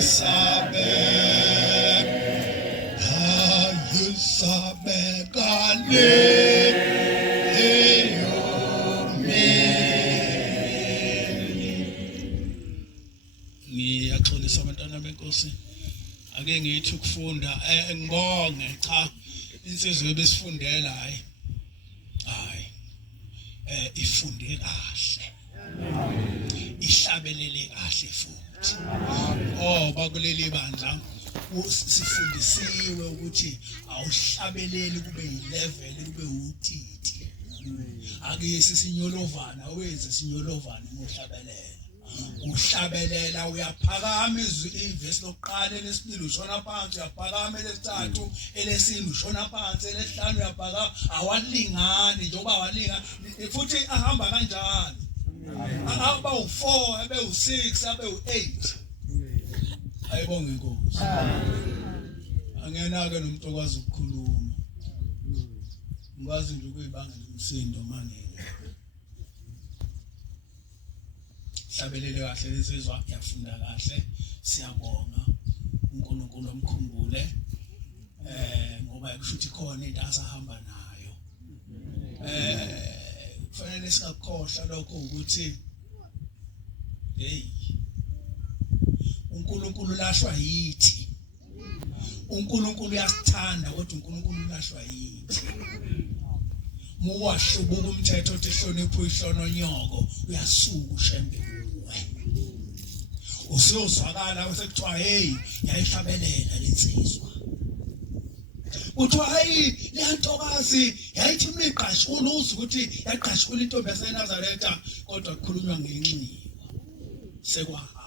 Yes, Ngiyabonisa abantwana benkosi. Ake ngithi ukufunda ngibonge cha insizwe besifundela hayi ifunde kahle. Ihlabelele kahle futhi. Bakuleli bandla sifundisiwe ukuthi awuhlabeleli kube yi-level kube utiti. Ake sisinyolovana wenze sinyolovana ngohlabelela. Uhlabelela uyaphakama ivesi lokuqala elesibili ushona phansi uyaphakama elesithathu elesine ushona phansi elesihlanu uyaphakama awalingani njengoba awalingani futhi ahamba kanjalo. Aba u4 abe u6 abe u8. Ayibonge inkosi. Angena ke nomuntu okwazi ukukhuluma. Ngikwazi nje ukuyibangela umsindo manje. Hlabelele kahle lesizwa yafunda kahle siyabonga uNkulunkulu omkhumbule ngoba kushuthi khona into asahamba nayo. Kufanele singakhohlwa lokho ukuthi uNkulunkulu lashwa yithi. uNkulunkulu uyasithanda kodwa uNkulunkulu lashwa yithi. Muwahlubuka umthetho othi hlonipha ihlononyoko uyasuka ushembe kuwe. Usiyozwakala bese kuthiwa hey yayihlabelela lensizwa. Kuthiwa hey leyantokazi yayithi miqashula uzwe ukuthi yaqashula intombi yaseNazaretha kodwa kukhulunywa ngenxiwa. Sekwahanjwa.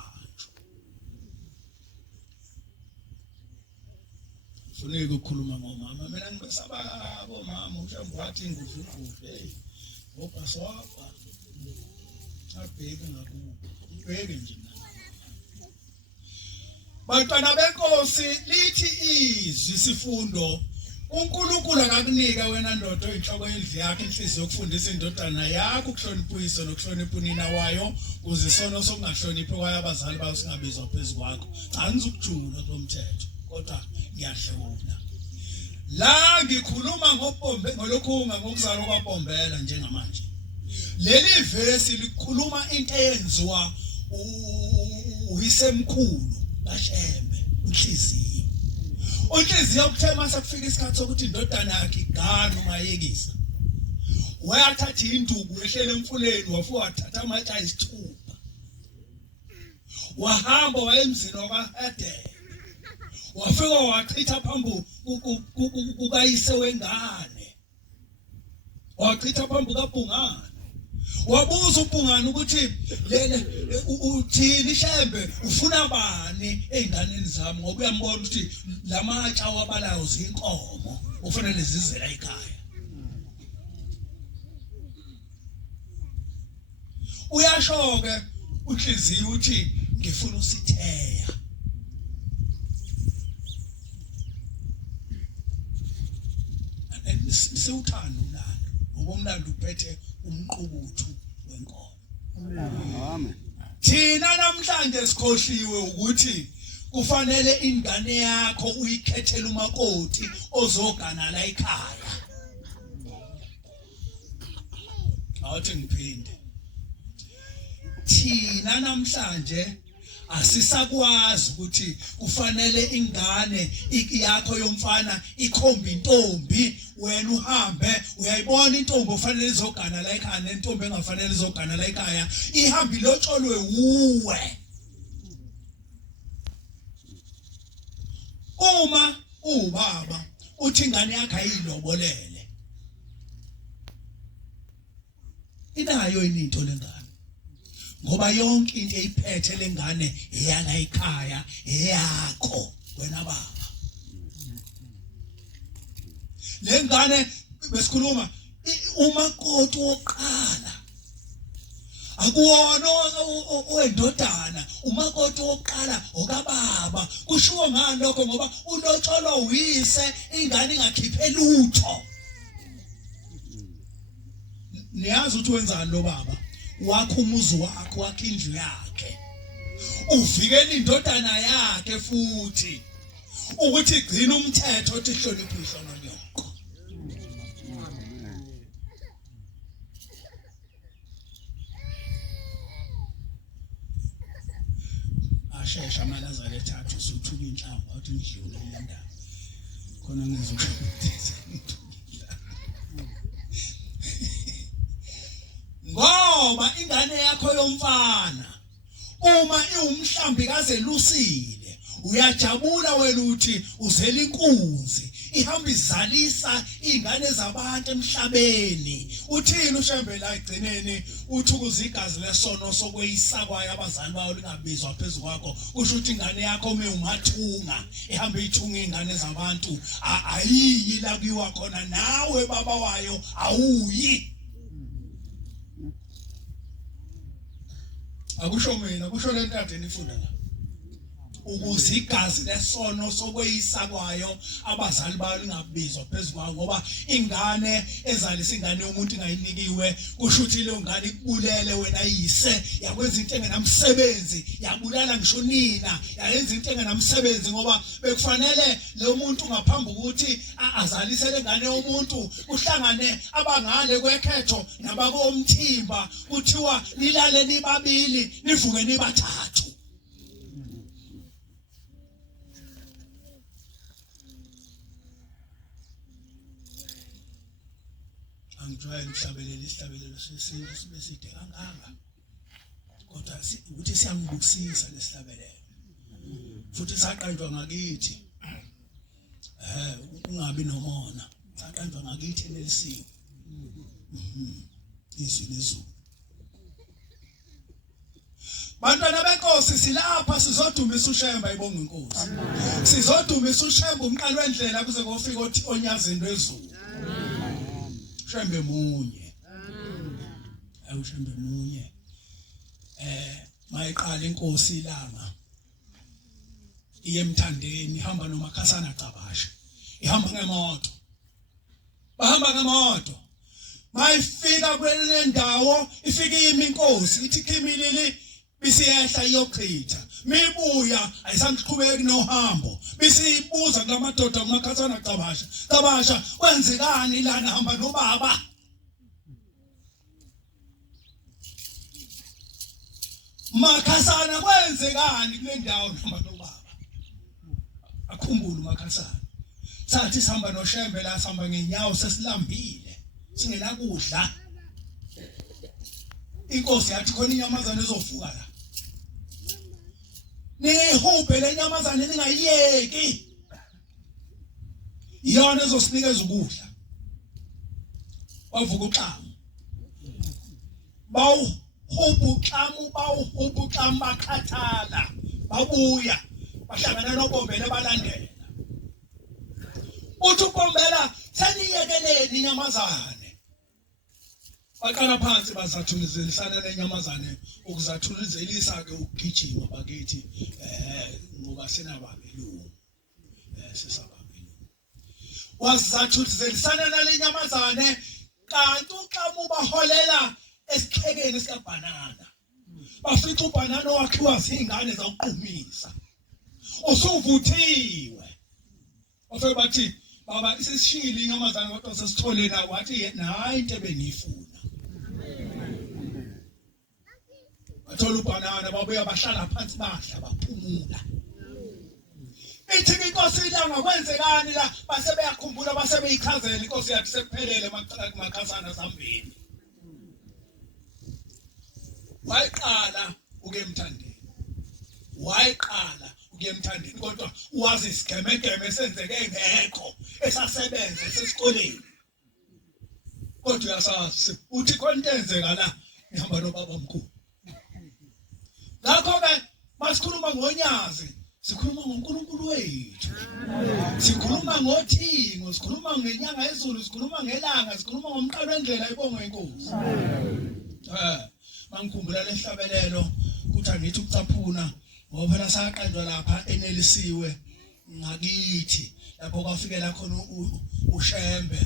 Funeka ukukhuluma ngomama mina ngibesaba abomama mhlawumbe wathi nguvuvuve ngopaswapha abheke ngakubo ubheke nje bantwana benkosi lithi izwi isifundo uNkulunkulu akakunika wena ndoda oyinhloko yendlu yakhe inhliziyo yokufundisa indodana yakho ukuhlonipha uyise nokuhlonipha unina wayo kuze isono sokungahloniphi kwaye abazali bayo singabizwa phezulu kwakho cha ngizokujula komthetho kodwa ngiyadlula la ngikhuluma ngopombe ngolokhunga ngokuzalwa kwaPombela njengamanje. Leli vesi likhuluma into eyenziwa uyisemkhulu kaShembe uNhliziyo. uNhliziyo ukuthema sakufika isikhathi sokuthi indodana yakhe igana ungayekisa. Wayathatha induku ehlele emfuleni wafuwa wathatha amatsha ayisithupha. Wahamba wayemzini wakwaHadede. Wafika wachitha phambi kukayise wengane. Wachitha phambi kaBhungane. Wabuza uBhungane ukuthi uthini Shembe ufuna bani einganeni zami ngoba uyambona ukuthi lamatsha wabalayo zinkomo ufanele zizela ekhaya. Uyasho-ke uNhliziyo uthi ngifuna usitheya. Siwuthanda umlando ngoba umlando uphethe umqubuthu wenkomo. Amen. Thina namhlanje sikhohliwe ukuthi kufanele ingane yakho uyikhethele umakoti ozogana la ekhaya. Awuthi ngiphinde. Thina namhlanje asisakwazi ukuthi kufanele ingane yakho yomfana ikhombe intombi wena uhambe uyayibona intombi ofanele izogana la ekhaya nentombi engafanele izogana la ekhaya ihambi lotsholwe uwe. Uma ubaba uthi ingane yakhe ayilobolele inayo into lengane ngoba yonke into eyiphethe lengane eyala ekhaya eyakho wena baba. Lengane besikhuluma umakoti woqala akuwona owendodana umakoti woqala okababa. Kushiwo ngani lokho ngoba ulotsholwa uyise ingane ingakhiphe lutho. Niyazi ukuthi wenzani lo baba? Wakho umuzi wakho wakho indlu yakhe uvikela indodana yakhe futhi ukuthi igcina umthetho othi hlonipha ihlononyoko. Ashesha manje Lazarus ethathu usuthuka inhlamba wathi ngidlule le ndaba khona ngizokuthisa ngoba ingane yakho yomfana uma iwumhlambi kaze lusile uyajabula wena uthi uzela inkunzi ihamba izalisa ingane zabantu emhlabeni uthini uShembe la egcineni uthi ukuzigazi lesono sokweyisa kwaye abazali bawo lingabizwa phezulu kwakho kusho ukuthi ingane yakho umathunga ihamba ithunga ingane zabantu ayiyi la kuyiwa khona nawe baba wayo awuyi akusho mina kusho le ntathe nifunda la ukuze igazi lesono sokweyisa kwayo abazali bayo lingabizwa phezulu kwayo ngoba ingane ezalisa ingane yomuntu ingayinikiwe kusho ukuthi leyo ngane ikubulele wena yise yakwenza into engenamsebenzi yabulala ngisho nina yayenza into engenamsebenzi ngoba bekufanele lo muntu ngaphambi ukuthi azalise le ngane yomuntu kuhlangane abangale kwekhetho nabakomthimba kuthiwa nilale nibabili nivuke nibathathu angijwayele ukuhlabelele isihlabelelo sesintu sibe side kangaka kodwa ukuthi siyangibukisisa lesihlabelelo futhi saqanjwa ngakithi ungabi nomona saqanjwa ngakithi nelisiwe izwi lezulu bantwana benkosi silapha sizodumisa uShemba ibonga inkosi sizodumisa uShemba umqali wendlela kuze kufike onyazini lwezulu Shembe munye awushembe munye mayiqala inkosi ilanga iye emthandeni ihamba noMakhasana Cabasha ihamba ngemoto bahamba ngemoto mayifika kule ndawo ifika imi inkosi ithi khimilili bisiyehla iyochitha mibuya ayisangiqhubeki nohambo bisiyibuza kulamadoda kuMakhasana Cabasha kwenzekani lana hamba nobaba Makhasana kwenzekani kule ndawo hamba nobaba akhumbula uMakhasana sathi sihamba noShembe la sihamba ngenyawo sesilambile singenakudla inkosi yathi khona inyamazana ezovuka la nihubhe lenyamazane ningayiyeki iyona ezosinikeza ukudla wavuka uxamu bawuhubha uxamu bakhathala babuya bahlangana noBombela balandela uthi uBombela seniyekeleni inyamazane baqala phansi bazathulizelisana lenyamazane ukuzathulizelisa ke ukugijima bakithi ngoba senababelungu sesababelungu wazathulizelisana nalenyamazane kanti uxamu baholela esikhekeni sikaBhanana bafica uBhanana wakhiwa zingane zawuqhumisa usuvuthiwe ofike bathi baba isishilo inyamazane kodwa sesithole na wathi hayi into ebengiyifuna bathola uBhanana babuya bahlala phansi badla baphumula ithi inkosi ilanga kwenzekani la base beyakhumbula base beyikhazela inkosi yathi sekuphelele Makhasana sambini wayiqala ukemthandeni kodwa wazi isigemegeme esenzeke ngekho esasebenza sesikoleni kodwa uyasazi uthi konke enzeka la ihamba nobaba mkhulu ngakho ke masikhuluma ngonyazi sikhuluma ngoNkulunkulu wethu sikhuluma ngothingo sikhuluma ngenyanga yezulu sikhuluma ngelanga sikhuluma ngomqalo wendlela ibonga inkosi mangikhumbula lehlabelelo kuthi angithi ucaphuna ngoba phela saqanjwa lapha enelisiwe ngakithi lapho kwafikela khona uShembe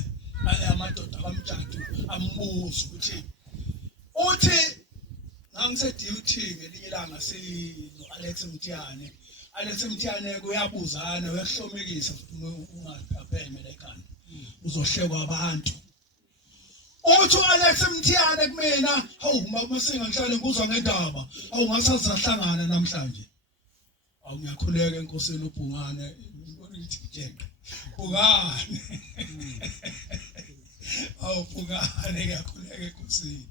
amadoda kaMtshatu ambuza uthi ngangiseduty ngelinye ilanga sino Alex Mtiyane kuyabuzana uyahlomekisa ungapheme la ekhanda uzohlekwa abantu uthi Alex Mtiyane kumina hawu masinga ngihlale ngizwa ngendaba awu ngasazahlangana namhlanje awungiyakhuleka enkosini uBhungane ngibona ukuthi jeqe Bhungane awuphukane ngiyakhuleka enkosini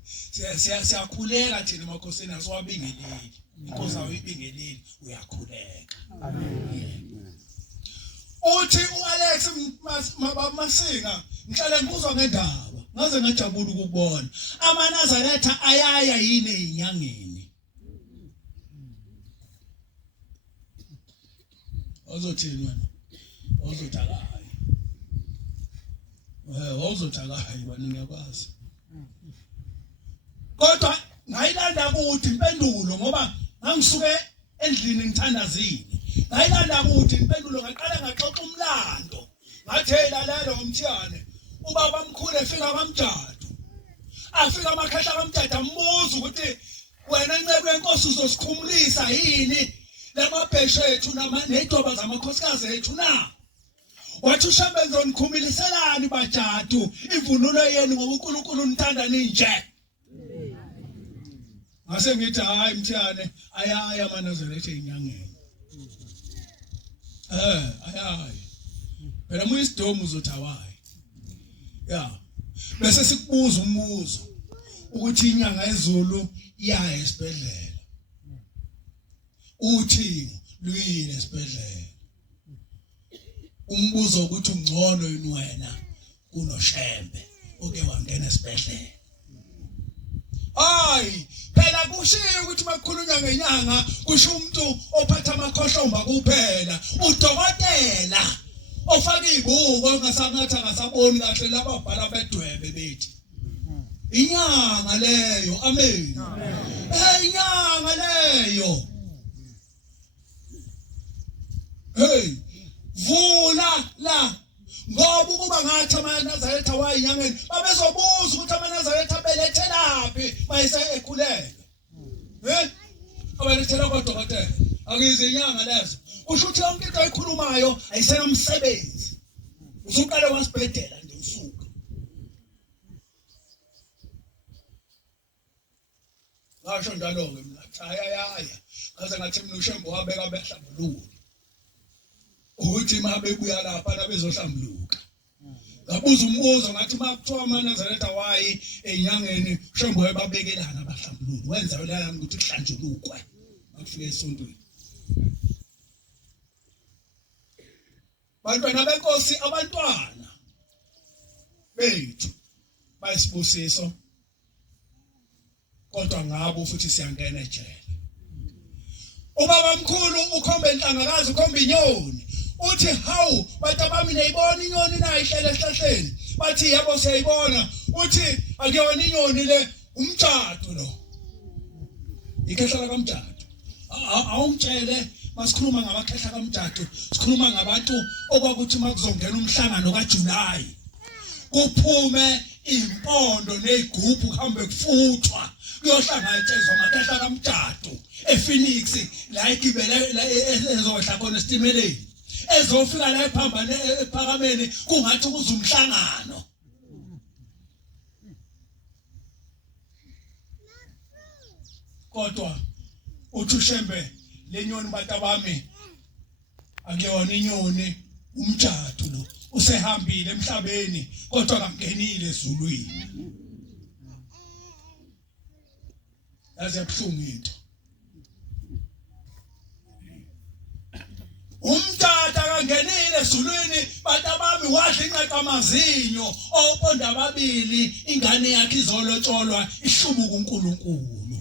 siyakhuleka thina emakhosini asiwabingeleli inkosi awuyibingeleli uyakhuleka amen uthi uAlex Masinga ngihlale ngikuzwa ngendaba ngaze ngajabula ukubona amaNazaretha ayaya yini ezinyangeni ozothini wena ozothakayo ozothakayo wena ngiyakwazi kodwa ngayilanda ukuthi impendulo ngoba ngangisuke endlini ngithandazini ngayilanda ukuthi impendulo ngaqala ngaxoxa umlando ngathi hey lalela ngomthiyane ubaba omkhulu efika kaMjadu afika amakhahla kaMjadu ambuza ukuthi wena ncebe yenkosi uzosikhumulisa yini lemabheshe ethu nedoba zamakhosikazi ethu na wathi uShambenzo nikhumiliselani bajadu imvunulo yenu ngoba uNkulunkulu unithanda ninje ngase ngithi hayi mthiyane ayaya amaNazaretha ezinyangeni ayayi phela muyisidom uzothawayi ya bese sikubuza umbuzo ukuthi inyanga ezulu iyaya esibhedlela uthi luyile esibhedlela umbuzo ukuthi ungcono yini wena kunoShembe oke wangena esibhedlela hayi phela kushiya ukuthi makukhulunywa ngenyanga kusho umuntu ophatha amakhohlomba kuphela udokotela ofaka ibuko ngasangatha ngasaboni kahle laba bhala bedwebe bethi inyanga leyo amen inyanga leyo hey vula la ngoba ukuba ngathi amaNazaretha wayinyangeni babezobuza ukuthi amaNazaretha belethelaphi mayise ekhuleke abelethela kwadokotela akize inyanga lezo kusho ukuthi yonke into ayikhulumayo ayisenamsebenzi usuqale wasibhedela nje usuka ngasho njalo ke mina ayaya ngaze ngathi mina uShembe wabeka behlambuluka ukuthi mabebuya lapha nabezohlambuluka ngabuza umbuzo ngathi makuthiwa amaNazaretha wayi enyangeni uShembe wayebabekelana abahlambuluki wenza lana ukuthi kuhlanjulukwe akufike esontweni bantwana benkosi abantwana bethu bayisibusiso kodwa ngabo futhi siyangena ejele ubaba mkhulu ukhombe inhlangakazi ukhombe inyoni uthi hawu bathi abami niyibona inyoni nayihlele esihlahleni bathi yebo siyayibona uthi akuyona inyoni le umtshado lo ikhehla kaMjadu awumtshele masikhuluma ngabakhehla kaMjadu sikhuluma ngabantu okwakuthi makuzongena umhlangano kaJulayi kuphume impondo nezigubhu kuhambe kufuthwa kuyohlangatshezwa amakhehla kaMjadu ePhoenix la igibele ezohla khona esitimeleni ezofika la ephambane ephakameni kungathi kuza umhlangano kodwa uthi uShembe lenyoni batabami akuyona inyoni umtjado lo usehambile emhlabeni kodwa kamngenile ezulwini yaze buhlungu into umtata kangenile ezulwini batabami wadla inqaqa amazinyo oponda ababili ingane yakhe izolotsholwa ihlubuka uNkulunkulu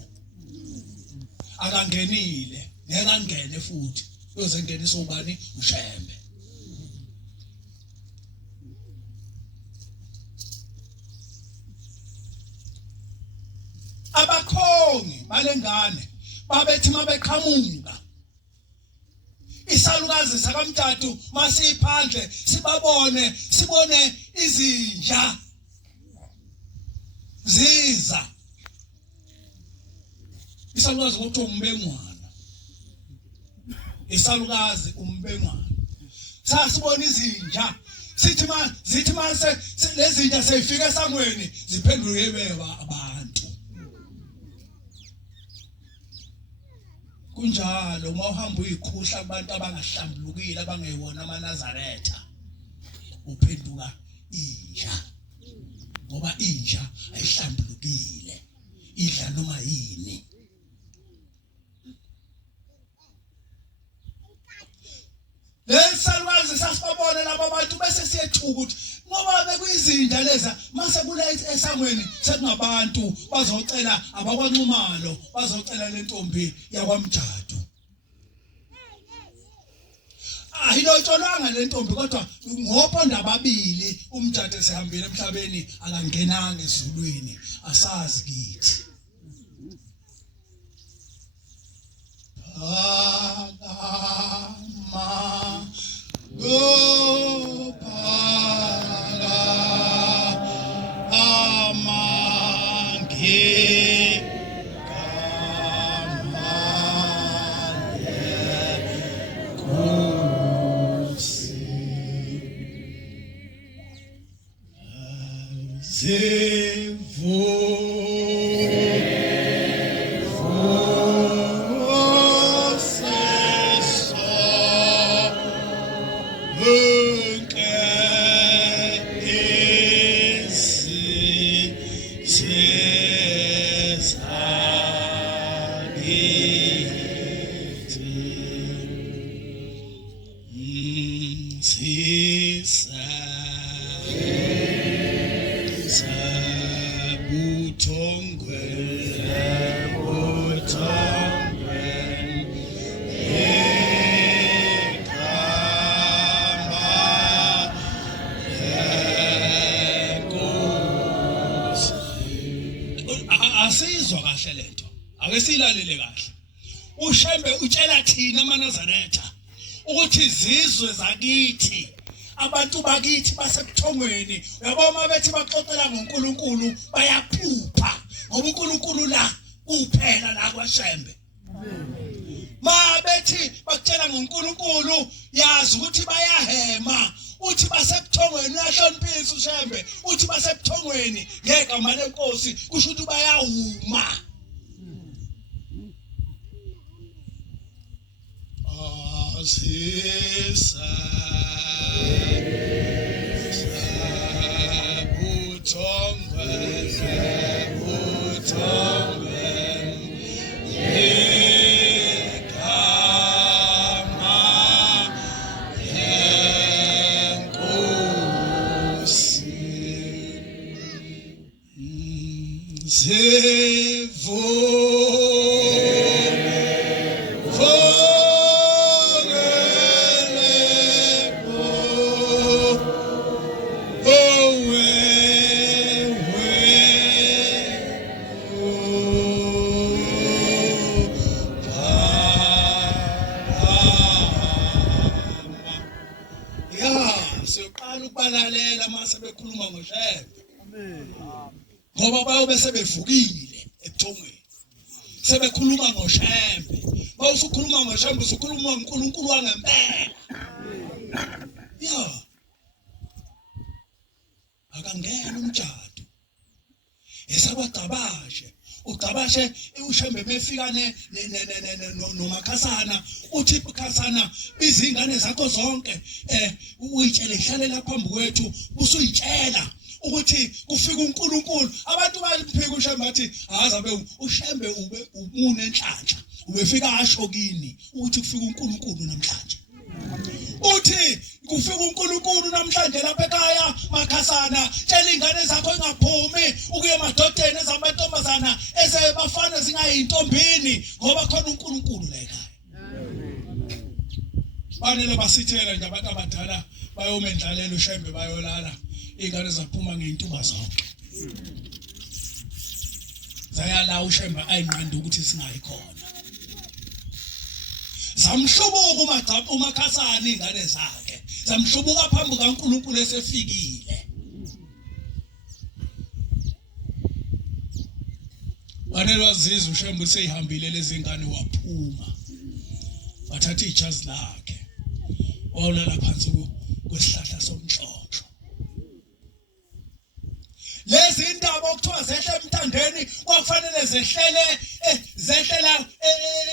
akangenile nekangene futhi uyozengenisa ubani uShembe abakhongi balengane babethi mabeqhamuka isalukazi sakaMjadu masiphandle sibone izinja ziza isalukazi ukuthi umbengwana isalukazi umbengwana sasibona izinja zithi mase lezinja seyifika esangweni ziphenduke ebeba abantu kunjalo uma uhamba uyikhuhla kubantu abangahlambulukile abangeyona amaNazaretha uphenduka inja ngoba inja ayihlambulukile idla noma yini. Lesalwazi sasibabona labo bantu bese siyethuka ukuthi ngoba bekuyizinja leza mase kule esangweni sekungabantu bazocela abakwanxumalo bazocela lentombi yakwaMjadu. Ayilotshonanga lentombi kodwa ngoponda ababili uMjadu esehambile emhlabeni akangenanga ezulwini asazi kithi. Asizwa kahle lento. Ake silalele kahle. uShembe utshela thina amaNazaretha ukuthi izizwe zakithi abantu bakithi basebuthongweni uyabona bethi baxoxela ngoNkulunkulu bayaphupha ngoba uNkulunkulu la kuphela la kwaShembe. Bethi bakutshela ngoNkulunkulu yazi ukuthi bayahema uthi basebuthongweni uyahloniphisa uShembe uthi basebuthongweni ngegama lenkosi kusho ukuthi bayahuma. Sisa ngoba bayobe sebevukile ebuthongweni sebekhuluma ngoShembe bawusukhuluma ngoShembe usukhuluma ngoNkulunkulu wangempela akangena uMjadu esabagabashe ugabashe uShembe mefika noMakhasana uthi uMakhasana izingane zakho zonke uyitshele ihlale lapha phambi kwethu usuyitshela ukuthi kufika uNkulunkulu abantu bayiphika uShembe bathi azabe uShembe ube umune enhlanhla ubefika asho kini ukuthi kufika uNkulunkulu namhlanje uthi kufika uNkulunkulu namhlanje lapha ekhaya Makhasana tshela ingane zakho ingaphumi ukuye emadodeni ezamantombazana ezebafana zingayintombini ngoba khona uNkulunkulu la ekhaya. Banele basithela nje abantu abadala bayomendlalela uShembe bayolala ingane zaphuma ngeintuba zonke. Zayala uShembe ayinqanda ukuthi singayikhona. Zamhlubuka uMakhasana ingane zakhe. Zamhlubuka phambi kaNkulunkulu esefikile. Banele wazizwa uShembe useyihambile lezi ngane waphuma. Wathatha ijazi lakhe. Wawulala phansi kwesihlahla somhlotho. Lezi indaba okuthiwa zehle emthandeni kwakufanele zehlele zehlela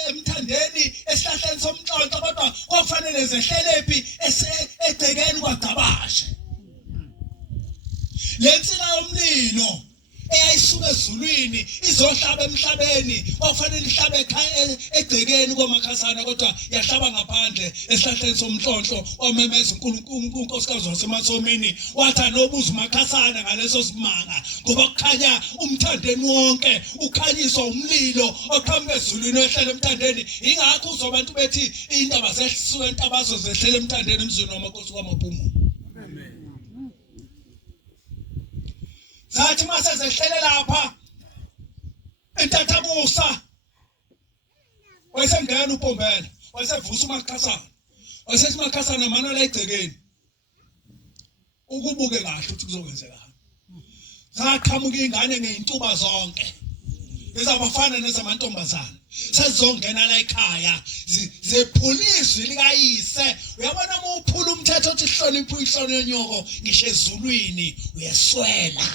emthandeni esihlahleni somnhlonhlo kodwa kwafanele zehlelephi egcekeni kwagabashe. Lensika yomlilo eyayisuka ezulwini izohlaba emhlabeni kwafanele ihlabe egcekeni komakhasana kodwa yahlaba ngaphandle esihlahleni somnhlonhlo wamemeza uNkosikazi waseMasomini wathi nobuza umakhasana ngaleso simanga ngoba kukhanya umthandeni wonke ukhanyiswa umlilo oqhamuka ezulwini ehlela emthandeni. Ingakho uzobantu bethi indaba zehlisuka entabazo zehlela emthandeni emzini wamakhosi kwaMaphumu. Zathi mase zehlele lapha entathabusa wayesengena uPombela wayesevusa umakhasana wayesethi umakhasana mana la egcekeni ukubuke kahle ukuthi kuzokwenzekani. Zaqhamuka ingane ngeintuba zonke ezabafana nezamantombazana sezongena la ekhaya zephuliswa likayise. Uyabona uma uphula umthetho othi hlonipha ihlonipho yonyoko ngisho ezulwini uyeswela.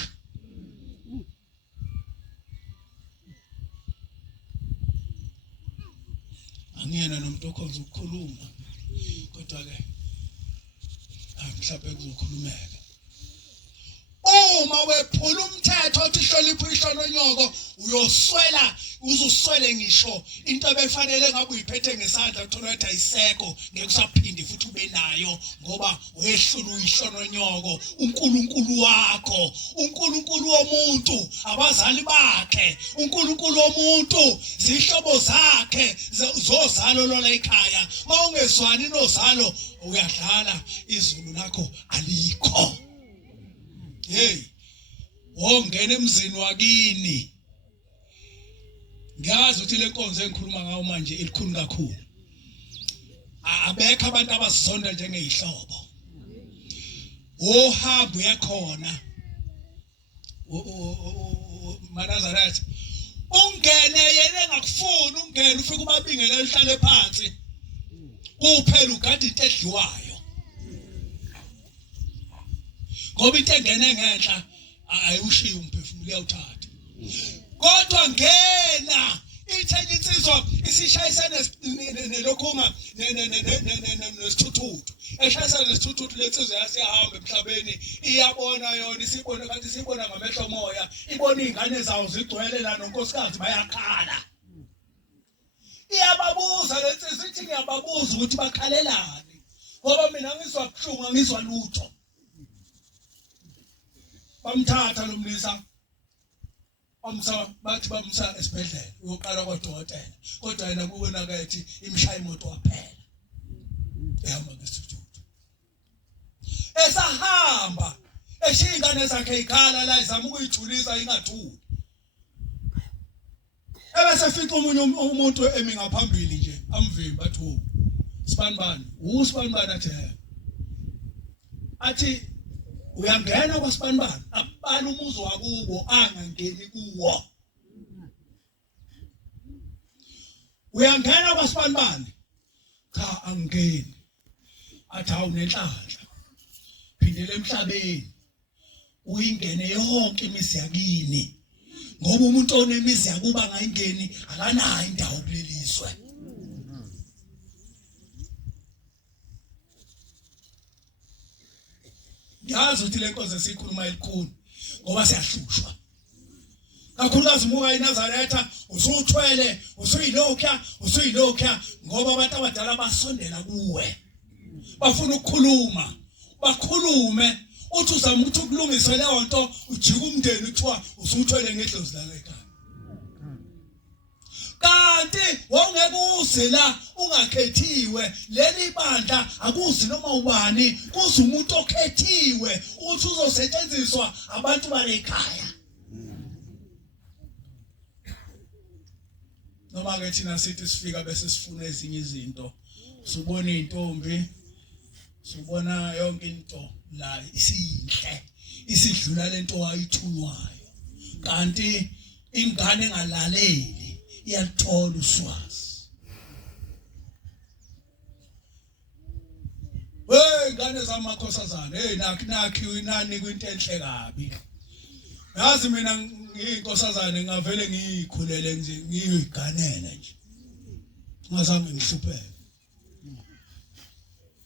Angiyena nomuntu okhonza ukukhuluma kodwa ke mhlawumbe kuzokhulumeka. Uma wephula umthetho othi hlonipha ihlononyoko uyoswela uzuswele ngisho into ebefanele ngabe uyiphethe ngesandla uthola ukuthi ayiseko ngeke usaphinde futhi ube nayo ngoba wehlula ihlononyoko. uNkulunkulu wakho, uNkulunkulu womuntu, abazali bakhe, uNkulunkulu womuntu, zihlobo zakhe zozalo lola ekhaya. Mawungezwani nozalo uyadlala izulu lakho alikho. Hey, wongena emzini wakini. Ngiyazi ukuthi le nkonzo engikhuluma ngayo manje elikhulu kakhulu. Abekho abantu abasizonda njengehlobo. Ohamba uyakhona. Manazareth. Ungene yena engakufuni ungene ufike ubabingele lihlale phansi. Kuphela ugada into edliwayo. Ngoba into engene ngenhla ayushiya umphefumulo uyawuthatha. Kodwa ngena ithenye insizwa isishayisana nelokhunga nesithuthu. Eshayisana nesithuthu lensizwa yasihamba emhlabeni iyabona yona isibona kanti sibona ngamehlo moya. Ibona izingane zawo zigcwele la nonkosikazi bayakhala. Iyababuza lensizwa ithi ngiyababuza ukuthi bakhalelani. Ngoba mina ngizwa kuhlungu ngizwa lutho. Bamthatha lo mlisa bathi bamsa esibhedlela uyoqala kwadokotela kodwa yena kubona kathi imshaya imoto waphela ehamba ngesithuthu. Esahamba eshiya ingane zakhe ikhala la izama ukuyijulisa ingathuli. Ebese fica omunye umuntu emi ngaphambili nje amvimba athi Sibanibani uSibanibani athi uyangena kwaSibanibani abala umuzi wakubo angangeni kuwo. Uyangena kwaSibanibani cha angeni. Athi awunenhlanhla phindela emhlabeni uyingene yonke imizi yakini ngoba umuntu onemizi yakuba ngayingeni akanayo indawo kuleliswe. Yazi ukuthi le nkonzo esikhuluma elikhulu ngoba siyahlushwa. Kakhulukazi muka eNazaretha usuthwele usuyilokha ngoba abantu abadala basondela kuwe. Bafuna ukukhuluma, bakhulume uthi uzama ukuthi ukulungisa leyo nto ujika umndeni uthiwa usuthwele ngedlozi la ekhaya. Kanti wawungekuze la ungakhethiwe leli bandla akuzi noma ubani kuze umuntu okhethiwe uthi uzosetshenziswa abantu bale ekhaya. Noma ke thina sithi sifika bese sifuna ezinye izinto subona intombi subona yonke into la isinhle isidlula lento ayithunwayo kanti ingane engalaleli iyathola uswazi. Hey ngane zamakhosazana nakhi inani kwinto enhle kabi. Yazi mina Ngiyinkosazane ngavele ngiyikhulele nje ngiyiganene nje. Ngazange ngihlupheke.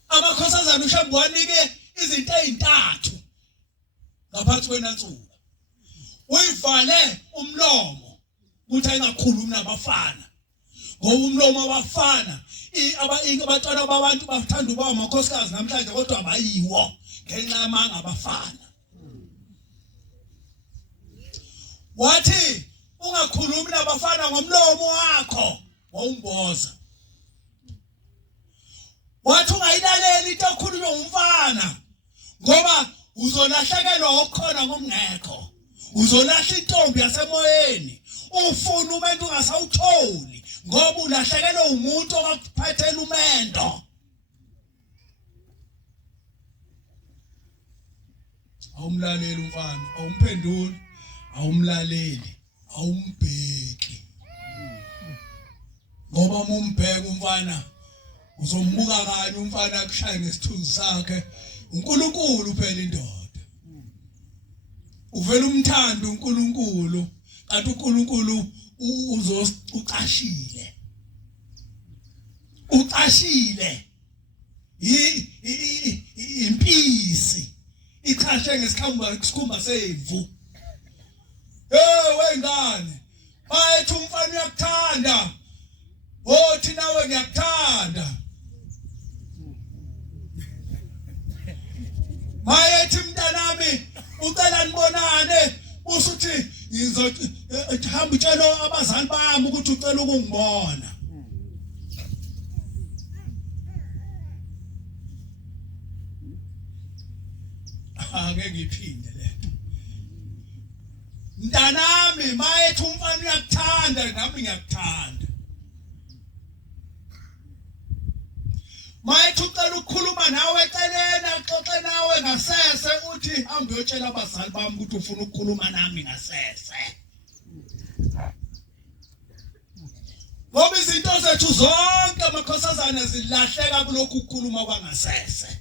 Amakhosazana uShambu wanike izinto ezintathu ngaphansi kwenansuka. Uyivale umlomo ukuthi ayingakhulumi nabafana. Ngoba umlomo wabafana abantwana babantu bathanda ukuba amakhosikazi namhlanje kodwa abayiwo ngenxa yamanga abafana. Wathi ungakhulumi nabafana ngomlomo wakho wawumboza. Wathi ungayilaleli into ekhulunywa umfana ngoba uzolahlekelwa okukhona ngomngekho. Uzolahla intombi yasemoyeni ufuna umuntu ungasawutholi ngoba ulahlekelwe umuntu okuphathela umendo. Awumlaleli umfana, awumphenduli, awumlaleli, awumbheki. Ngoba umbheka umfana uzombuka kanye umfana akushaye ngesithunzi sakhe. uNkulunkulu phela indoda. Uvela umthando uNkulunkulu kanti uNkulunkulu ucashile. Ucashile. Impisi ichashe ngesikhumba semvu. Wengane bayethu umfana uyakuthanda. Othi nawe ngiyakuthanda. Mayethi mntanami ucela nibonane usuthi hamba utshela abazali bami ukuthi ucela ukungibona. Ake ngiphinde lento. Mntanami mayethi umfana uyakuthanda nami ngiyakuthanda. Mayethi ucela ukukhuluma nawe eceleni axoxe nawe ngasese uthi hamba uyotshela abazali bami ukuthi ufuna ukukhuluma nami ngasese. Ngoba izinto zethu zonke amakhosazana zilahleka kulokhu ukukhuluma kwangasese.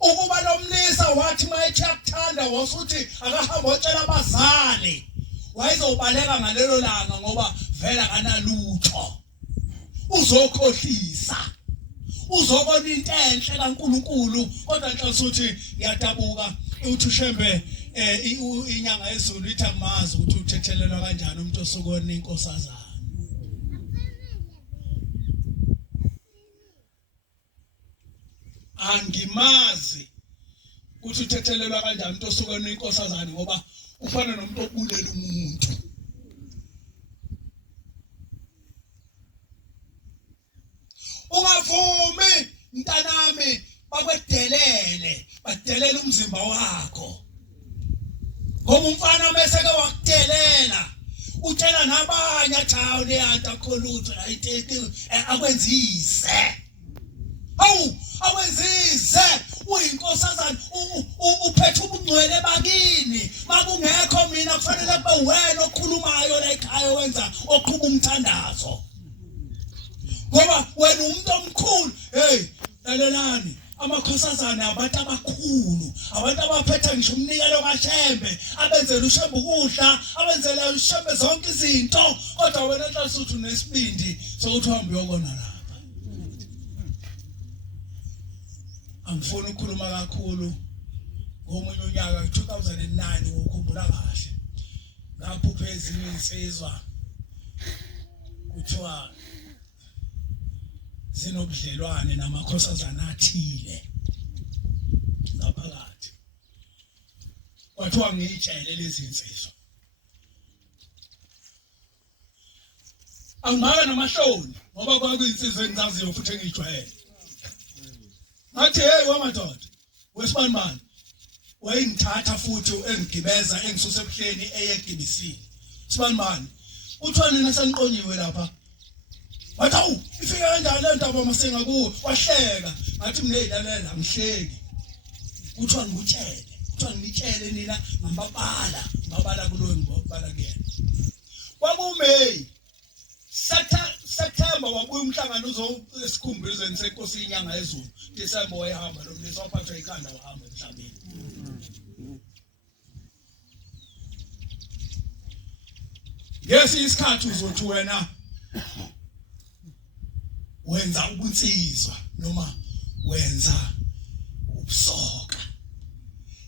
Ukuba nomlisa wathi mayethi yakuthanda wasuthi akahamba uyotshela abazali. Wayezobaleka ngalelo langa ngoba vela kanalutho. Uzokhohlisa. Uzobona into enhle kaNkulunkulu kodwa inhloso uthi ngiyadabuka uthi ushembe inyanga yezulu ithi amazi ukuthi uthethelelwa kanjani umuntu osukona inkosazana. Angimazi ukuthi uthethelelwa kanjani umuntu osukona inkosazana ngoba ufana nomuntu obulela umuntu. Ungavumi mntanami bakwedelele badelele umzimba wakho. Ngoba umfana meseke wakudelela utshela nabanye athawu leyanto akholutho la iteki akwenzise. Hawu akwenzise uyinkosazana uphethe ubungcwele bakini makungekho mina kufanele kube wena okhulumayo la ekhaya wenza oqhuba umthandazo. Ngoba wena umuntu omkhulu lalelani amakhosazana abantu abakhulu abantu abaphethe ngisho umnikelo kaShembe abenzela uShembe ukudla abenzela uShembe zonke izinto kodwa wena enhlanhla uthi unesibindi sokuthi uhambe uyokona lapha. Angifuni ukukhuluma kakhulu ngomunye unyaka 2009 ngokukhumbula kahle ngaphupha ezinye insizwa kuthiwa zinobudlelwane namakhosazana athile ngaphakathi. Kwathiwa ngiyitshele lezi insizwa. Angibaka namahloni ngoba kwakuyinsizwa engizaziyo futhi engijwayele. Ngathi hey wamadoda wesibanibani wayengithatha futhi engigibeza engisuse ebuhleni eyegibisini. Sibanibani uthiwa nina seniqonyiwe lapha. Wathawu ifika kanjani le ndaba masenga kuwe wahleka ngathi mina eyilalela ngihleki. Kuthiwa ngikutshele kuthiwa ngitshele nina ngababala kuloyo ngibabala kuyena. KwakuMay September wabuya umhlangano uzosikhumbuzeni senkosi inyanga yezulu. December wayehamba lo mlisa waphathwa ikhanda wahamba emhlabeni. ngesi isikhathi uzothi wena wenza ubunsizwa noma wenza ubusoka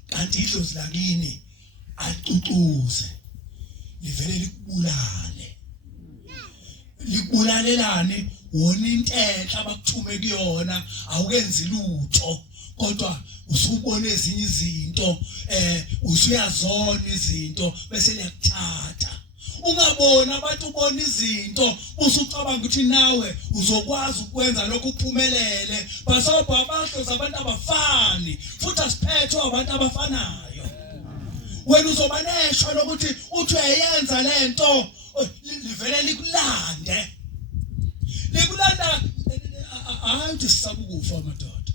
kanti idlozi lakini acucuze livele likubulalelane wona intenhla abakuthume kuyona awukenzi lutho kodwa usubona ezinye izinto usuyazona izinto bese liyakuthatha ungabona abantu ubona izinto usucabanga ukuthi nawe uzokwazi ukwenza lokho uphumelele basobha abahlozi abantu abafani futhi asiphethwe abantu abafanayo wena uzoba neshwa lokuthi uthi uyayenza lento livele likulanda hayi sisabu ukufa madoda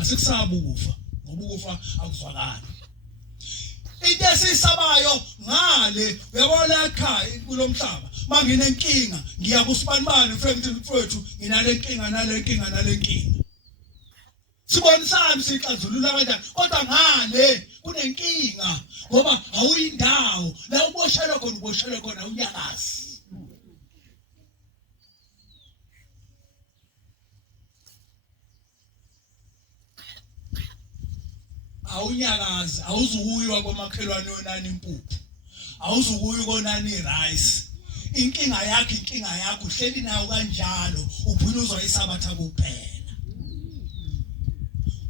asikusabu ukufa ngoba ukufa akuzwakali into esisabayo ngale uyabona ekhaya kulomhlaba manginenkinga ngiya kusibanibani mfethu nginale nkinga sibonisana sixazulula kanjani kodwa ngale kunenkinga ngoba awuyindawo la uboshelwe khona unyakazi awunyakazi awuzukuywa kwamakhelwane yonani impuphu awuzukuyi konani rice inkinga yakho uhleli nayo kanjalo uphila uzoyisabatha kuphela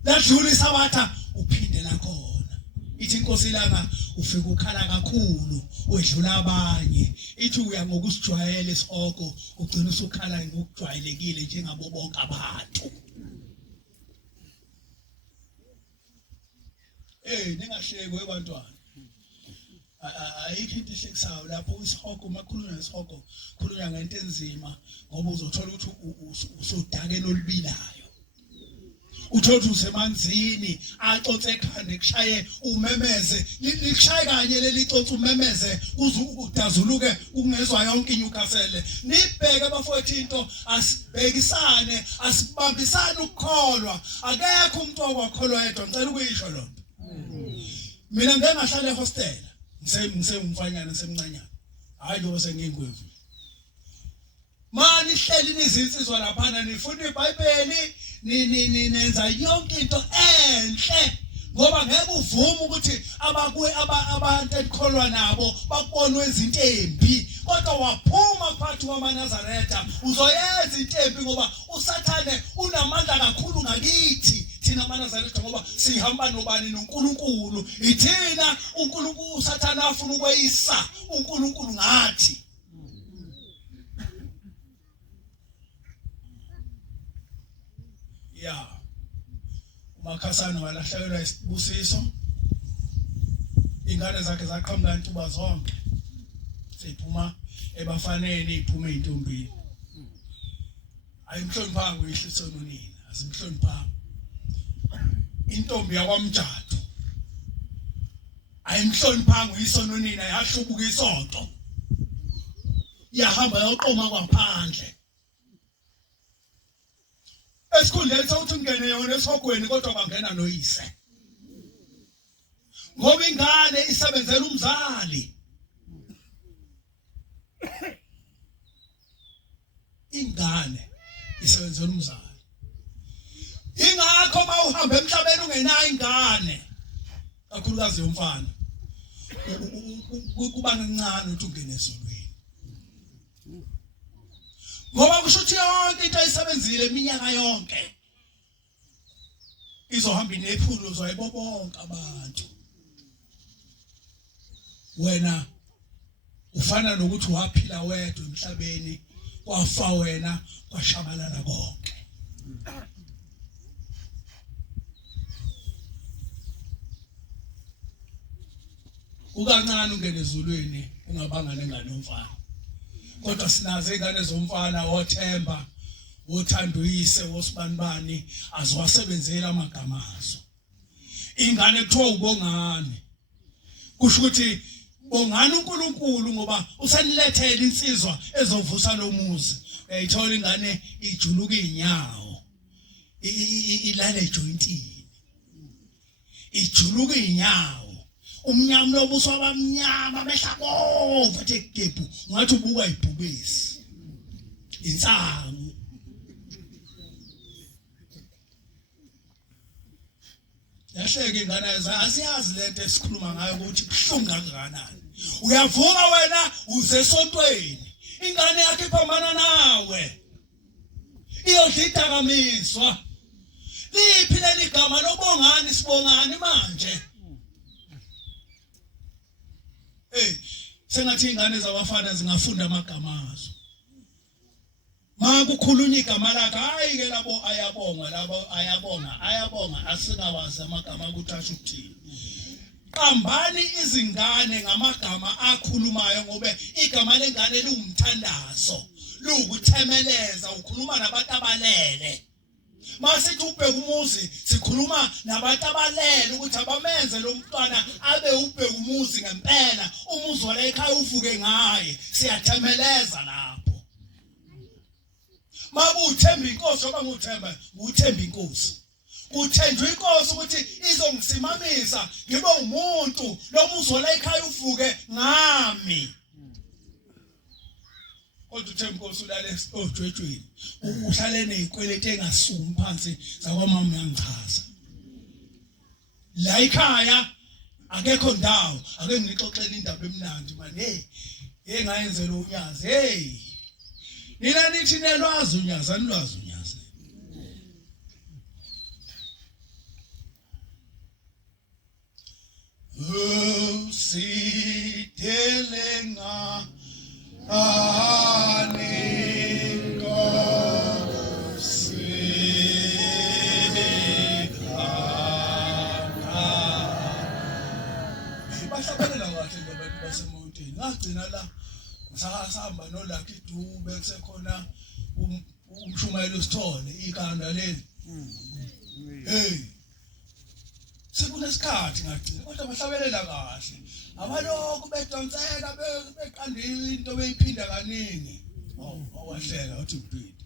ladlula isabatha uphinde nakhona ithi inkosi lana ufika ukhala kakhulu wedlula abanye ithi uya ngokusijwayela isihoko ugcina usukhala ngokujwayelekile njengabo bonke abantu ningahleki webantwana ayikho into ehlekisayo lapho isihoko makhulunywa nesihoko khulunywa ngento enzima ngoba uzothola ukuthi usudakeni olubilayo uthola ukuthi usemanzini acotse ekhanda kushaye umemeze likushaye kanye leli cotse umemeze uze udazuluke ungezwa yonke inyukasele nibheke abafowethu into asibhekisane asibambisane ukukholwa akekho umuntu owakholwa yedwa ngicela ukuyisho lonto mina ngeke ngahlala ehostela ngisemfanyana semncanyana hayi njengoba sengingwevu mani hleli nizinsizwa laphana nifunda iBhayibheli nenza yonke into enhle ngoba ngeke uvume ukuthi abantu ekholwa nabo bakubona izinto embi kodwa waphuma phakathi kwamaNazaretha uzoyenza into embi ngoba usathane unamandla kakhulu ngakithi thina amaNazaretha ngoba sihamba nobani noNkulunkulu ithina uNkulunkulu usathana afuna ukweyisa uNkulunkulu ngathi ya uMakhasana walahlekelwa isibusiso ingane zakhe zaqhamuka intuba zonke siphuma ebafaneni iphuma eintombini ayimhloniphanga uyihliso nonina asimhloniphanga intombi yakwamjado ayimhloniphanga uyisononina yahlubuka isonto yahamba yoqoma kwaphandle esikhundleni sokuthi ungene yona esihogweni kodwa bangena noyise ngoba ingane isebenzela umzali ingane isebenzela umzali ingakho mawuhamba emhlabeni ungenayo ingane kakhulukazi yomfana kuba kancane ukuthi ungene ezulwini ngoba kusho ukuthi yonke into ayisebenzile iminyaka yonke izohamba inephulu zoyibo bonke abantu wena ufana nokuthi waphila wedwa emhlabeni wafa wena kwashabalala konke ukancane ungene ezulwini ungabanga nengane yomfana kodwa sinazo izingane zomfana wothemba wothanda uyise wosibanibani aziwasebenzela amagama azo ingane kuthiwa ubongani kusho ukuthi bongani uNkulunkulu ngoba usanilethela insizwa ezovusa lomuzi uyayithola ingane ijuluka inyawo ilale jointini ijuluka inyawo umnyama lobuso abamnyama behlabova ethekepu ngathi ubuka ibhubesi insangu yahleke ingane asiyazi lento esikhuluma ngayo ukuthi kuhlungu kangakanani uyavuka wena uze esontweni ingane yakhe iphambana nawe iyodlida kamiswa liphi leli gama lobongani sibongani manje sengathi ingane zabafana zingafunda amagama azo makukhulunywa igama lakhe hayi ke labo ayabonga asinawazi amagama ukuthi asho ukuthini qambani izingane ngamagama akhulumayo ngoba igama lengane liwumthandazo lukuthemeleza ukhuluma nabantu abalele masithi ubheka umuzi sikhuluma nabantu abalele ukuthi abamenze lo mntwana abe ubheka umuzi ngempela umuzi wala ekhaya uvuke ngaye siyathemeleza lapho makuthemba inkosi oba nguthemba uthemba inkosi uthenjwe inkosi ukuthi izongisimamisa ngibe umuntu lo muzi wala ekhaya uvuke ngami kodwa uthemba inkosi ulale ojwejweni uhlale nezikweleti engasumi phansi zakwamama yangichaza la ekhaya akekho ndawo ake ngixoxele indaba emnandi manje ngayenzela unyazi nina nithi nelwazi unyazi anilwazi unyazi sidelenga ngagcina la ngisahamba noLucky Dube kusekhona umshumayelo usithole ikhanda leli sekunesikhathi ngagcina kodwa bahlabelela kahle abaloko bedonsela beqandile into beyiphinda kaningi awahleka uthi uphinde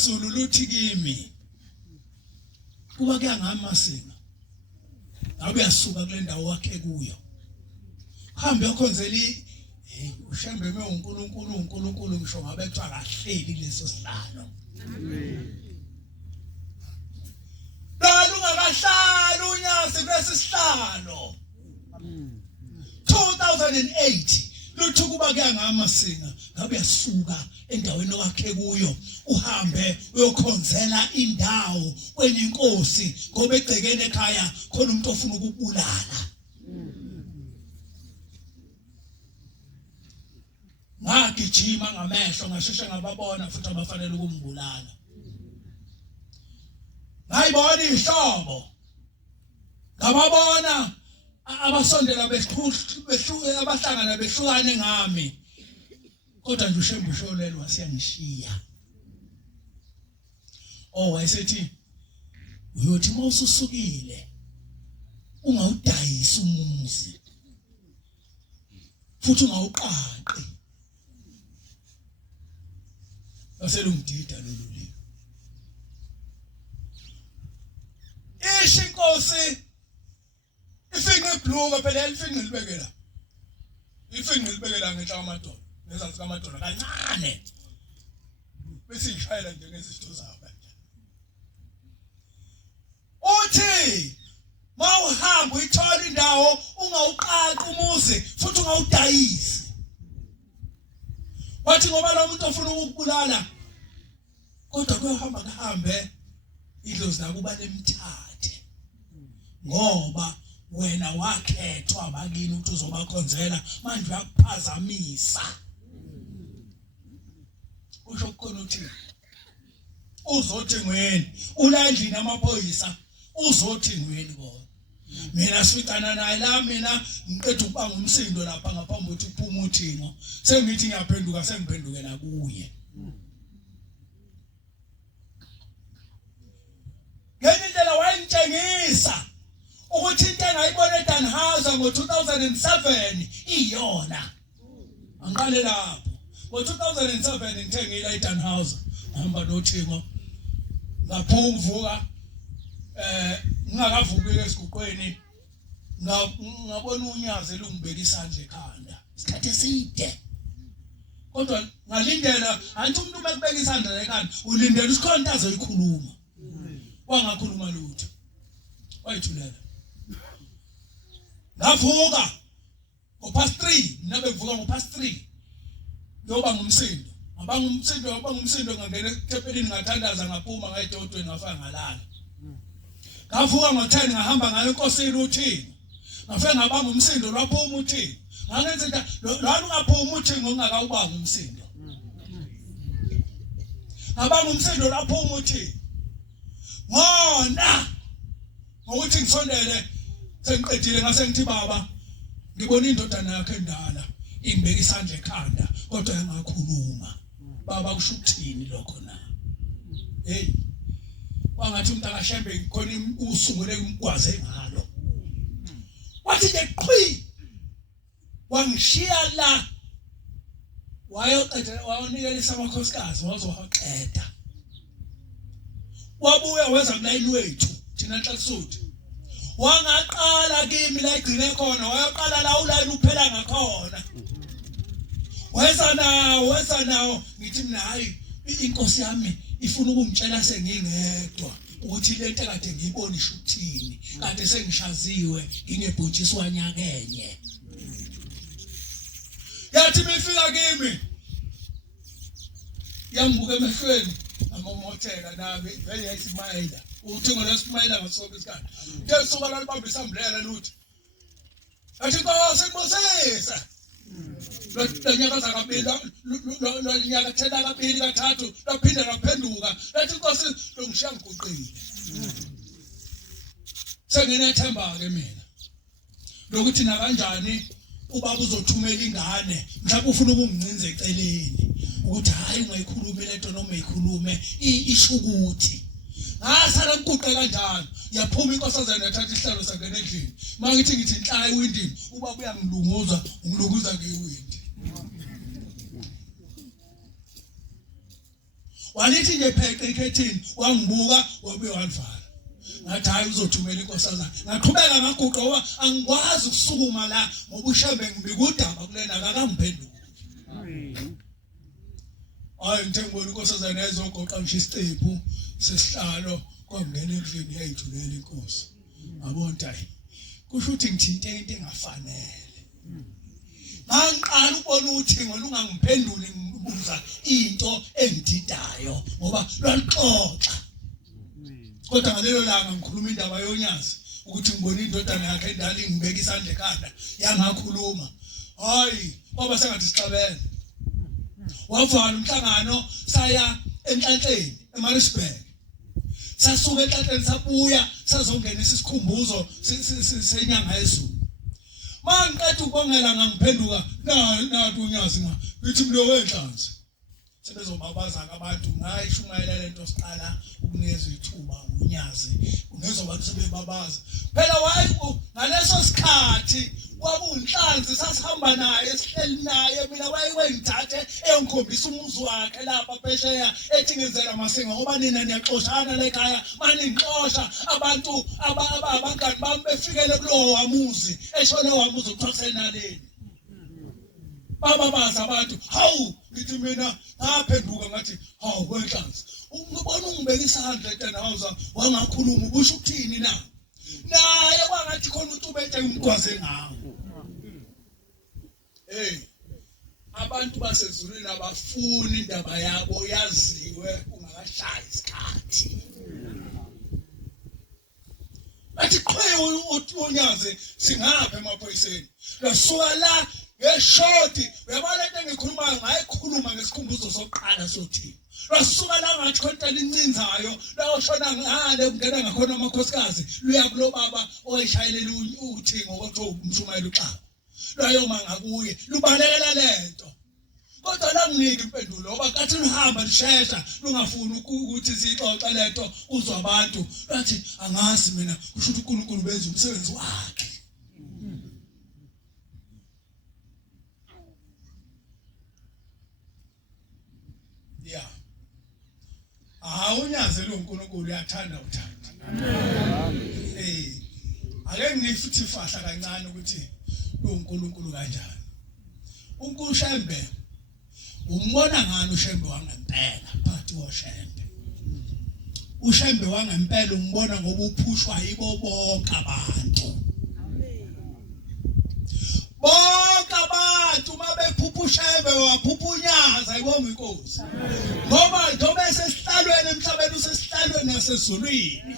lezulu luthi kimi kuba kuyangamasinga ngabe uyasuka kule ndawo wakhe kuyo hambe yokhonzela ushembe uNkulunkulu ngisho ngabe kuthiwa kahleli kuleso sihlalo la ungakahlali unyasi kulesi sihlalo 2008 luthi kuba kuyangamasinga ngabe uyasuka endaweni wakhe kuyo uhambe uyokhonzela indawo kwenenkosi ngoba egcekene ekhaya khona umuntu ofuna ukubulala ngagijima ngamehlo ngasheshe ngababona futhi abafanele ukumbulala ngayibona ihlobo ngababona abasondela abahlangana behlukane ngami kodwa nje uShembe uSholelo wasiyangishiya wayesethi uyothi mawususukile ungawudayisa umuzi futhi ungawuqaqi aselungidida lolu isho inkosi ifinqe ibhluka phela ifinqe libekela ngenhla kwamadolo nezansi kwamadolo kancane bese ishayela njengezitho zabo uthi mawuhamba uyithola indawo ungawuqaqi umuzi futhi ungawudayisi wathi ngoba lo muntu ofuna ukubulala kodwa kuyohamba kahambe idlozi nakuba lemthathe ngoba wena wakhethwa abakini ukuthi uzobakhonzela manje uyakuphazamisa usho khona uthi uzothi ngweni ulandini amaphoyisa uzothi ngweni kona mina sifikana naye la mina ngiqeda ukubanga umsindo lapha ngaphambi kokuthi uphuma uthingo sengithi ngiyaphenduka sengiphendukela kuye ngenye indlela wayengitshengisa ukuthi into engayibona eDannhauser ngo2007 iyona angiqale lapho ngo2007 ngithengile eDannhauser ngihamba nothingo ngaphuma ukuvuka ngingakavuki esiguqweni ngabona unyazi lungibeka isandla ekhanda isikhathi eside kodwa ngalindela anti umuntu ubekubeka isandla ekhanda ulindela isikhonto azoyikhuluma wangakhuluma lutho wayithulela ngavuka ngopast 3 mina bekuvuka ngopast 3 ngoba ngumsindo ngangena eThempelini ngathandaza ngaphuma ngayidodweni ngafika ngalala ngavuka ngo10 ngahamba ngayo enkosini uThixo ngafika ngabanga umsindo lapho umuthini ngangenza into lwana ungaphuma uThixo ngongakawubanga umsindo ngabanga umsindo lapho umuthini ngona ngokuthi ngisondele sengiqedile ngase ngithi baba ngibona indodana yakhe endala ingibeka isandla ekhanda kodwa yangakhuluma baba kusho ukuthini lokho na wangathi umuntu akashembe khona usungule umgwaze ngalo wathi nje qhwi wangishiya la wayoqeda wawonikelisa amakhosikazi wazoqeda wabuya wenza kulayini wethu thina Nhlakisuthi wangaqala kimi la igcine khona wayaqala la ulayini uphela ngakhona weza nawo ngithi mina hayi inkosi yami ifuna ukungitshela sengingedwa ukuthi lento kade ngiyibonisha ukuthini kade sengishaziwe ngingebhutshisi wanyakenye yathi befika kimi yambuka emehlweni amomothela nabe vele yayisimayela uthingo lesimayela ngasonke isikhathi ngesuka la libamba isambulelo luthi athi ngosebosesa lonyakaza kabili lonyaka thena kabili kathathu laphinda laphenduka lathi inkosi longishiya ngiguqile senginethemba ke mina lokuthi na kanjani ubaba uzothumela ingane mhlawumbe ufuna ukungincinza eceleni ukuthi hayi ungayikhulumi lento noma uyikhulume isho ukuthi ngasala ngiguqe kanjalo yaphuma inkosazana yathatha isihlalo sangena endlini mangithi ngithi inhlaya ewindini ubaba ungilunguza ngewindi wanithi nje pheqa ekhethini wangibuka wabe wanvala ngathi hayi uzothumela inkosazana ngaqhubeka ngaguqa ngoba angikwazi ukusukuma la ngoba ushembe ngibikudaba kulena akangiphenduki hayi ngithe ngibona inkosazana ezogoqa nje isicephu sesihlalo kwangena endlini yayithulela inkosi abontayi kusho ukuthi ngithinte into engafanele ngiqala ukubona ukuthi ngona ungangiphenduli ngibuza into engithidayo ngoba lwalixoxa kodwa ngalelo langa ngikhuluma indaba yonyazi ukuthi ngibona indodana yakhe endala ingibeka isandla ekhanda yangakhuluma hayi kwaba sengathi sixabene wavala umhlangano saya enhlanhleni eMaritzburg sasuka enhlanhleni sabuya sazongena isikhumbuzo senyanga yezulu mangiqeda ukongela ngangiphenduka nathi unyazi ngithi mlo wenhlanzi sebezobabaza abantu ngayishumayela lento siqala ukunikeza ithuba unyazi ungezoba sebebabaza phela wayiku ngaleso sikhathi kwabunhlanzi sasihamba naye sihleli naye mina wayengithathe engikhombisa umuzi wakhe lapha phesheya ethi ngenzela masinga ngoba nina niyaxoshana la ekhaya manje ngixosha abantu abangani bami befikele kulowo wamuzi eshona wamuzi ukuthosenaleni bababaza abantu hawu ngithi mina ngaphenduka ngathi hawu wenhlanzi ungibona ungibeka isandla eTanhauser wangakhuluma ubusho ukuthini na naye kwangathi khona uTubete umgwaze ngawo abantu basezulwini abafuni indaba yabo yaziwe ungakashayi isikhathi bathi qhwe unyaze singapha emaphoyiseni lasuka la ngeshoti uyabona into engikhuluma ngayikhuluma ngesikhumbuzo sokuqala sothini lasuka la ngathi khona lincinzayo la oshona ngale kungena ngakhona amakhosikazi luya kulo baba oyishayelela uthingo ukuthi umshumayela uxaba layo mangakuye lubalekela lento kodwa la nginike impendulo ngoba kathi lihamba lishesha lungafuni ukuthi sixoxe lento uzwa abantu bathi angazi mina kusho ukuthi uNkulunkulu benza umsebenzi wakhe unyaze lo uNkulunkulu uyathanda uthanda amen ake ngifuthi fahla kancane ukuthi lo uNkulunkulu kanjani uNkulushembe umbona ngani uShembe wangempela phakathi koShembe uShembe wangempela umbona ngoba uphushwa yibo bonke abantu bonke abantu mabephupha uShembe waphupha unyaza ayibonga inkosi ngoba njengoba esesihlalweni emhlabeni usesihlalweni nasezulwini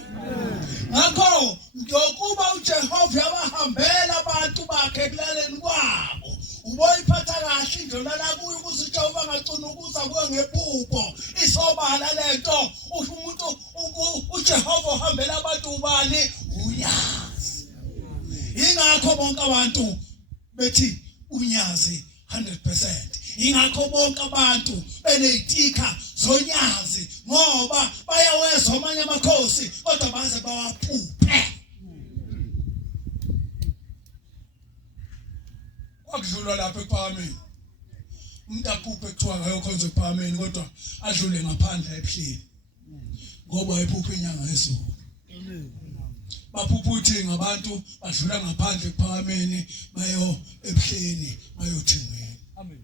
ngakho njengokuba uJehova yabahambela abantu bakhe kulaleni kwabo uboyiphatha kahle indlela la kuyo ukuthi uJehova angacuna ukuza kuwe ngephupho isobala lento umuntu uJehova uhambela abantu ubani unyazi ingakho bonke abantu bethi unyazi 100% ingakho bonke abantu beneyitika zonyazi ngoba bayawezwa amanye amakhosi kodwa baze bawaphuphe akudlula lapha ePhakameni umuntu aphuphe kuthiwa ngayokhonza ePhakameni kodwa adlule ngaphandle ebuhleni ngoba ephupha inyanga yezulu baphupha ukuthi ngabantu badlula ngaphandle ePhakameni bayo ebuhleni bayothengweni amen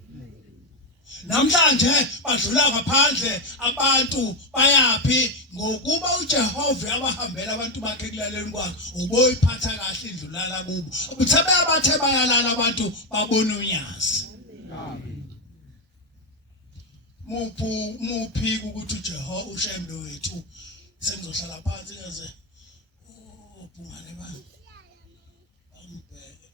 namhlanje badlula ngaphandle abantu bayapi ngokuba uJehova yabahambela abantu bakhe kulaleni kwakhe uboyiphatha kahle indlulala kubo ubuthe abathe bayalala abantu babona unyazi amen muphi ukuthi uJehova uShembe wethu sengizohlala phansi kaze ubungane bami angibheke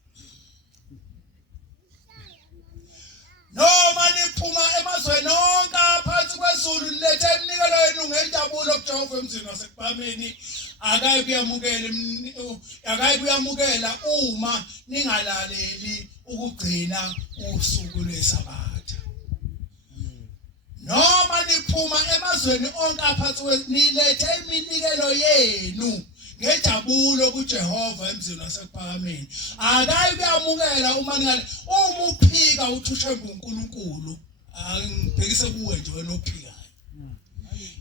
noma niphuma emazweni onke aphansi kwezulu nilethe iminikelo yenu ngenjabulo kuJehova emzini waseKuphameni akayikuyamukela uma ningalaleli ukugcina usuku lweSabatha noma niphuma emazweni onke aphansi nilethe iminikelo yenu ngejabulo kuJehova emzini waseKuphameni akayikuyamukela uma uphika uthi uShembe uNkulunkulu angibhekise kuwe nje wena ophikayo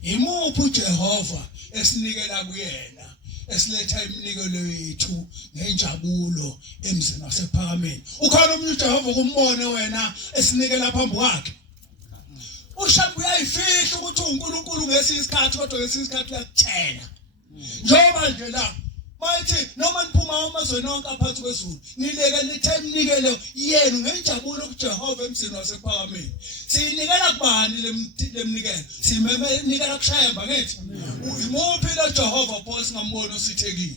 Imuphi uJehova esinikela kuyena esiletha iminikelo yethu ngenjabulo emzini wasephakameni? Ukhona umuntu uJehova kumbone wena esinikela phambi kwakhe? Ushambe uyayifihla ukuthi uNkulunkulu ngesinye isikhathi kodwa ngesinye isikhathi uyakuthela. Njengoba nje la mayithi noma niphuma amazweni onke aphansi kwezulu nileke lithe iminikelo yenu ngenjabulo kuJehova emzini wasephakameni. Sinikela kubani lemnikelo? Sinikela kuShemba ngithi imuphi lo Jehova pho singamboni osithekile?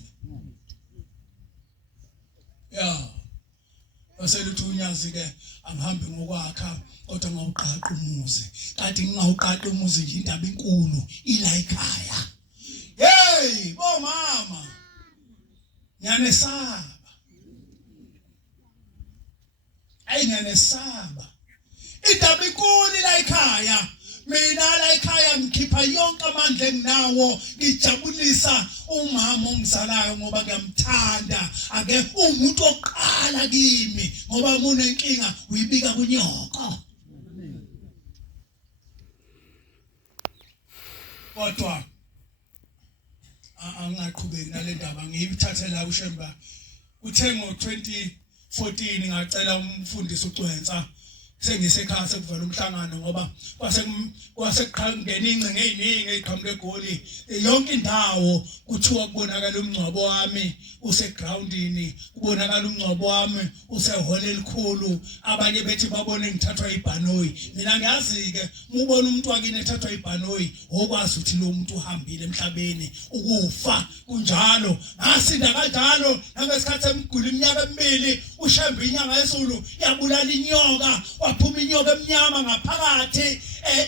Ya Waselithi uNyazi ke angihambi ngokwakha kodwa ngawuqaqa umuzi. Kanti ngingawuqaqa umuzi nje indaba enkulu ila ekhaya. Hey bomama ngiyanesaba. Ngiyanesaba. Indaba enkulu la ekhaya. Mina la ekhaya ngikhipha yonke amandla enginawo ngijabulisa umama ongizalayo ngoba ngiyamthanda. Ake umuntu oqala kimi ngoba munenkinga uyibika kunyoko. Kodwa angaqhubeki nale ndaba ngiyithathe la uShemba. Uthe ngo-2014 ngacela umfundisi uCwensa sengisekhaya sekuvela umhlangano ngoba kwasekuqhangena ingcinga eziningi eziqhamuke eGoli. Yonke indawo kuthiwa kubonakala umngcwabo wami usegroundini, kubonakala umngcwabo wami usehholo elikhulu. Abanye bethi babone ngithathwa ibhanoyi. Mina ngiyazi ke ubona umuntu wakini ethathwa ibhanoyi okwazi ukuthi lo muntu uhambile emhlabeni ukufa kunjalo. Ngasinda kanjalo nangesikhathi emgula iminyaka emibili uShemba inyanga yesulu yabulala inyoka. Waphuma inyoka emnyama ngaphakathi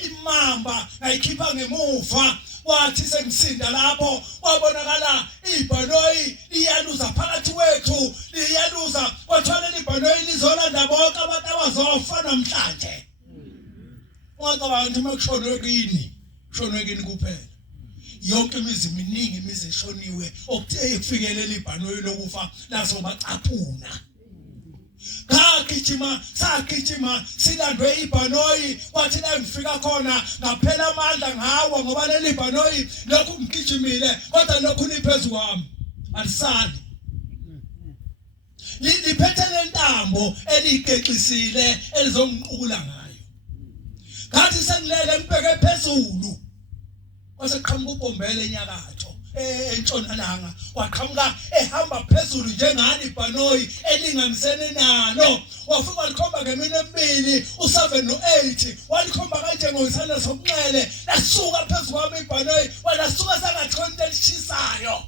imamba ngayikhipha ngemuva. Wathi sengisinda lapho wabonakala ibhanoyi liyaluza phakathi kwethu liyaluza. Wathola ibhanoyi lizolanda bonke abantu abazofa namhlanje. Wacabanga makushonwe kini, kushonwe kini kuphela. Yonke imizi miningi imizi eshoniwe okufikelela ibhanoyi lokufa lazobacaphuna. Sagijima silandwe ibhanoyi. Kwathi la ngifika khona ngaphela amandla ngawa ngoba leli bhanoyi lokhu ngigijimile kodwa lokhu liphezulu kwami alisali. Liphethe lentambo eligexisile elizongiqula ngayo. Ngathi sengilele ngibheke phezulu kwaseqhamuka uBombele enyakatho entshonalanga waqhamuka ehamba phezulu njengani ibhanoyi elinganisene nalo. Wafika walikhomba ngemini emibili u7 no8 walikhomba kanje ngoyisandla sokunxele lasuka phezulu kwami ibhanoyi walasuka sangathonto elishisayo.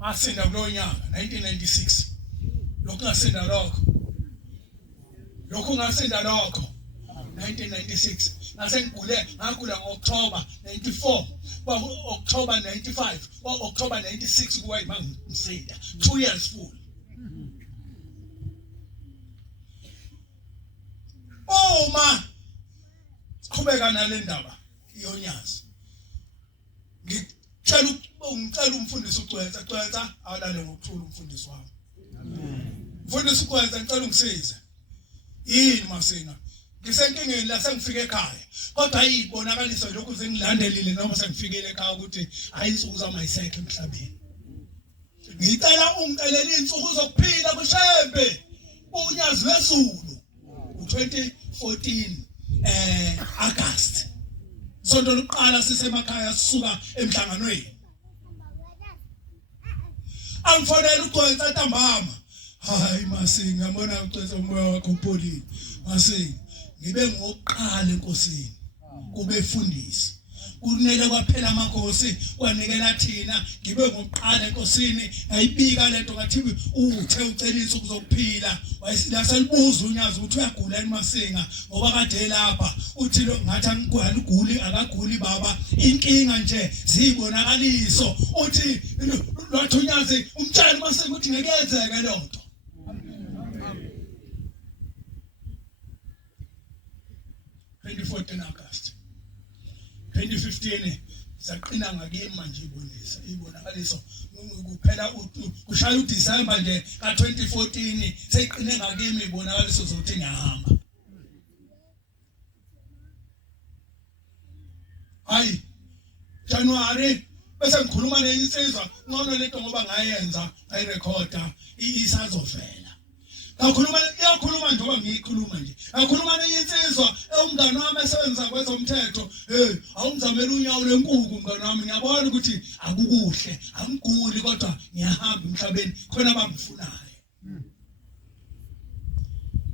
Asinda kulo nyaka 1996 lokhu ngasinda lokho 1996 ngagula ngo-October 94 October 95 October 96 kuwa ngisinda 2 years full. Uma siqhubeka nale ndaba yonyazi ngicela umfundisi uCwensa awalale ngokuthula umfundisi wami. Mfundisi uCwensa ngicela ungisize. Yini Masinga? Ngisenkingeni la sengifike ekhaya. Kodwa ayibonakaliso lokhu sengilandelile noma sengifikele ekhaya ukuthi ayinsuku zamayisekho emhlabeni. Ngicela ungiqelele insuku zokuphila kuShembe uNyazi wesulu u2014 August. Sonto lokuqala sisemakhaya sisuka emhlanganweni. Angifonela uCwensa ntambama. Hayi Masinga ngibona uCwensa umoya wakho upholile. Masinga ngibe ngokuqala enkosini kubefundisi. Kunele kwaphela amakhosi kwanikela thina ngibe ngokuqala enkosini ayibika lento ngathi uthe ucela insuku zokuphila wayesilibuza uNyazi ukuthi uyagula eMasinga ngoba kade lapha uthi lo ngathi angiguli akaguli baba inkinga nje zibonakaliso uthi lwathi uNyazi umtshela eMasinga ukuthi ngeke yenzeke lonto. August 2015 saqina ngakimi manje ibonakaliso kuphela kushaya uDecember nje ka2014 seyiqine ngakimi ibonakaliso zokuthi ngiyahamba. hayi January bese ngikhuluma neinsizwa ngcono lento ngoba ngayenza ayirekhoda isazovela ngakhuluma iyakhuluma njengoba ngiyikhuluma nje ngakhuluma neinsizwa umngane wami esenza kwezomthetho awungizamela unyawo lenkuku mngane wami ngiyabona ukuthi akukuhle angiguli kodwa ngiyahamba emhlabeni khona abangifunayo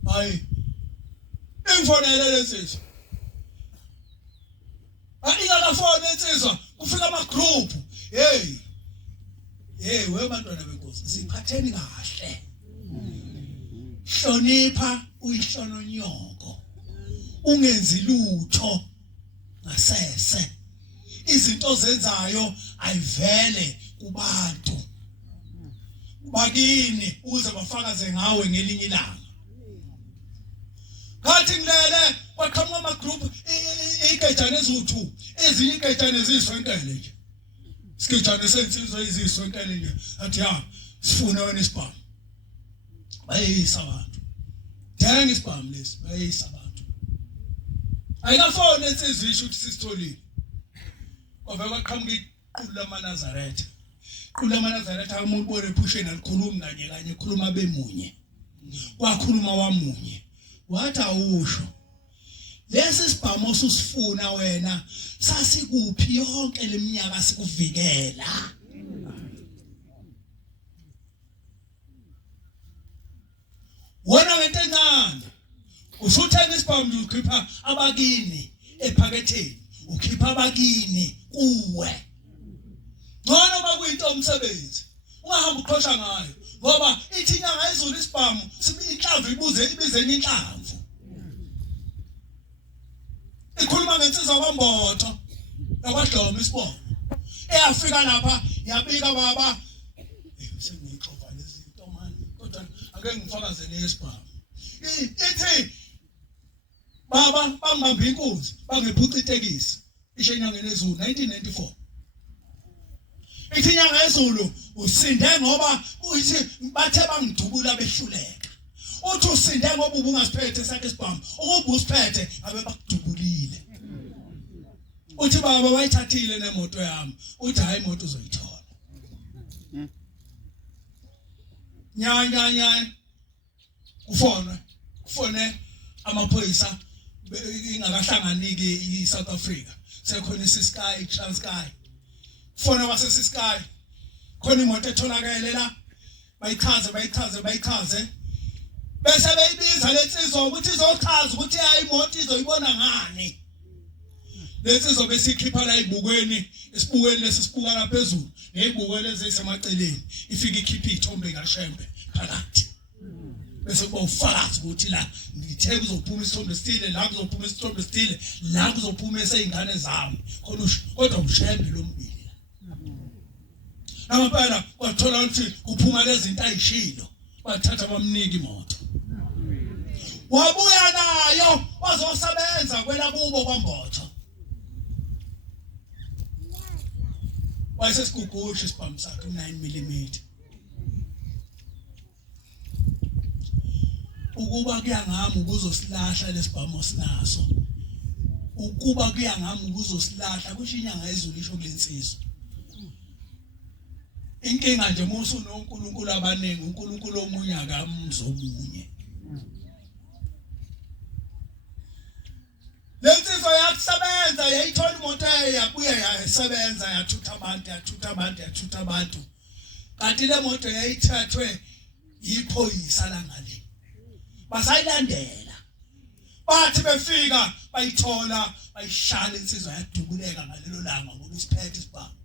hayi ingifonele lesizwe ingakafoni insizwa kufika ama group hey we bantwana benkosi siphatheni kahle hlonipha uyihlononyoko ungenzi lutho ngasese izinto zenzayo ayivele kubantu bakini ukuze bafakaze ngawe ngelinye ilanga ngathi ngilele kwaqhamuka ama group igejane eziwu2 ezinye igejane eziswenkele nje sigejane sensizwe eziswenkele nje athi sifuna wena isibhamu bayisa abantu thenga isibhamu lesi bayisa abantu ayikafone insizwe isho ukuthi sisitholile kwavela kwaqhamuka iqulu lamaNazaretha iqulu lamaNazaretha umuntu bone ephusheni alikhulumi kanye ekhuluma bemunye kwakhuluma wamunye wathi awusho lesi sibhamu osifuna wena sasikuphi yonke leminyaka sikuvikela wona ngento encane usuthenga isibhamu ukhipha abakini ephaketheni ukhipha abakini kuwe ngcono bakuyinto umsebenzi ungahamba uqhosha ngayo ngoba ithi inyanga ezulu isibhamu inhlamvu ibize inhlamvu ikhuluma ngensizwa kwambotho yakwaDloma isibongo eyafika lapha yabika baba sengixoxa lezinto manje kodwa ake ngifakaze lesibhamu ithi baba bangibamba inkunzi bangephuca itekisi isho enyangeni ezulu 1994 ithi inyanga ezulu usinde ngoba uyithi bathe bangidubula behluleka uthi usinde ngoba ubungasiphethe sakhe isibhamu ukuba usiphethe abe bakudubulile uthi baba bayithathile nemoto yami uthi hayi imoto uzoyithola nya kufone amaphoyisa ingakahlanganiki iSouth Africa sekhona iSky Transkei fona waseSky khona imoto etholakele la bayichaze bese beyibiza lensizwa ukuthi izochaza ukuthi hayi imoto izoyibona ngani lensizwa besikhipha la ibukweni isibukweni lesisibuka la phezulu nezibukweni ezisemaceleni ifika ikhipha ithombe kaShembe phakathi bese kuba ufakazi ukuthi la ngithe kuzophuma isithombe esithile la kuzophuma isithombe esithile la kuzophuma eseyingane zami khona kodwa uShembe lombili Nampela kwathola ukuthi kuphuma lezi zinto ayishilo bathatha bamnika imoto wabuya nayo wazosebenza kwela kubo kwambotho wayesesigugusha isibhamu sakhe 9mm ukuba kuyangami ukuzosilahla lesibhamu sinaso ukuba kuyangami ukuzosilahla kusho inyanga ezulu isho kulensizwa inkinga nje musu noNkulunkulu abaningi uNkulunkulu omunye akamzomunye lensizwa yakusebenza yayithola imoto yabuya yasebenza yathutha abantu kanti le moto yayithathwe yiphoyisa la ngale basayilandela bathi befika bayithola bayishala insizwa yadubuleka ngalelo langa ngoba isiphethe isibhamu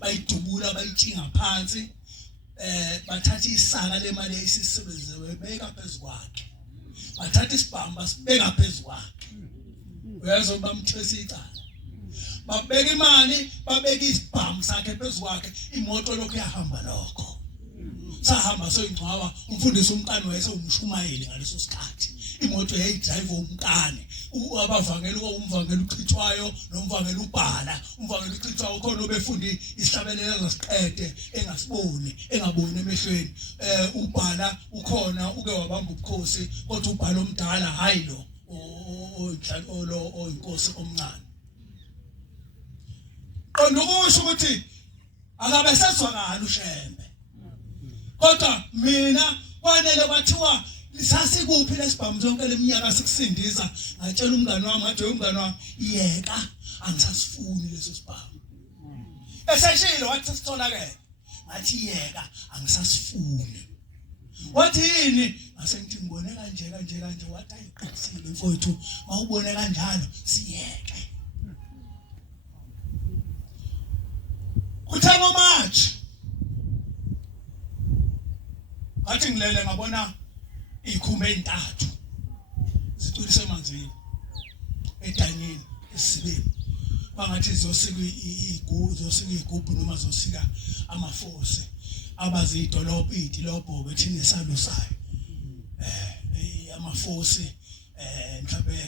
bayidubula bayitshinga phansi bathatha isaka lemali eyisisebenziwe beka phezukwakhe bathatha isibhamu basibeka phezukwakhe uyezwa bamthwesa icala babeka imali babeka isibhamu sakhe phezukwakhe imoto lokho yahamba lokho sahamba soyingcwawa umfundisi umkani wayesewumshumayeli ngaleso sikhathi imoto yayidrive umkani abavangeli umvangeli uchithwayo nomvangeli ubhala umvangeli uchithwayo khona obefundi isihlabelela zasiqede engasiboni engaboni emehlweni ubhala ukhona uke wabamba ubukhosi kodwa ubhala omdala hayi lo oyinkosi omncane qonda ukusho ukuthi akabe seswakala ushembe kodwa mina kwanele kwathiwa sasikuphi lesibhamu zonke leminyaka sikusindisa ngatshela umngane wami ngathi umngane wami yeka angisasifuni leso sibhamu eseshilo wathi sitholakele ngathi yeka angisasifuni wathi yini ngase ngithi ngibone kanje wathi ayiqisile mfowethu awubone kanjalo siyeke kuthe ngoMarch athi ngilele ngabona ikhumbe ezintathu zicwilise emanzini edanyeni esibeni bangathi zosika igubhu noma zosika amafose abazidolobha idolobho bethini esalo sayo amafose mhlawumbe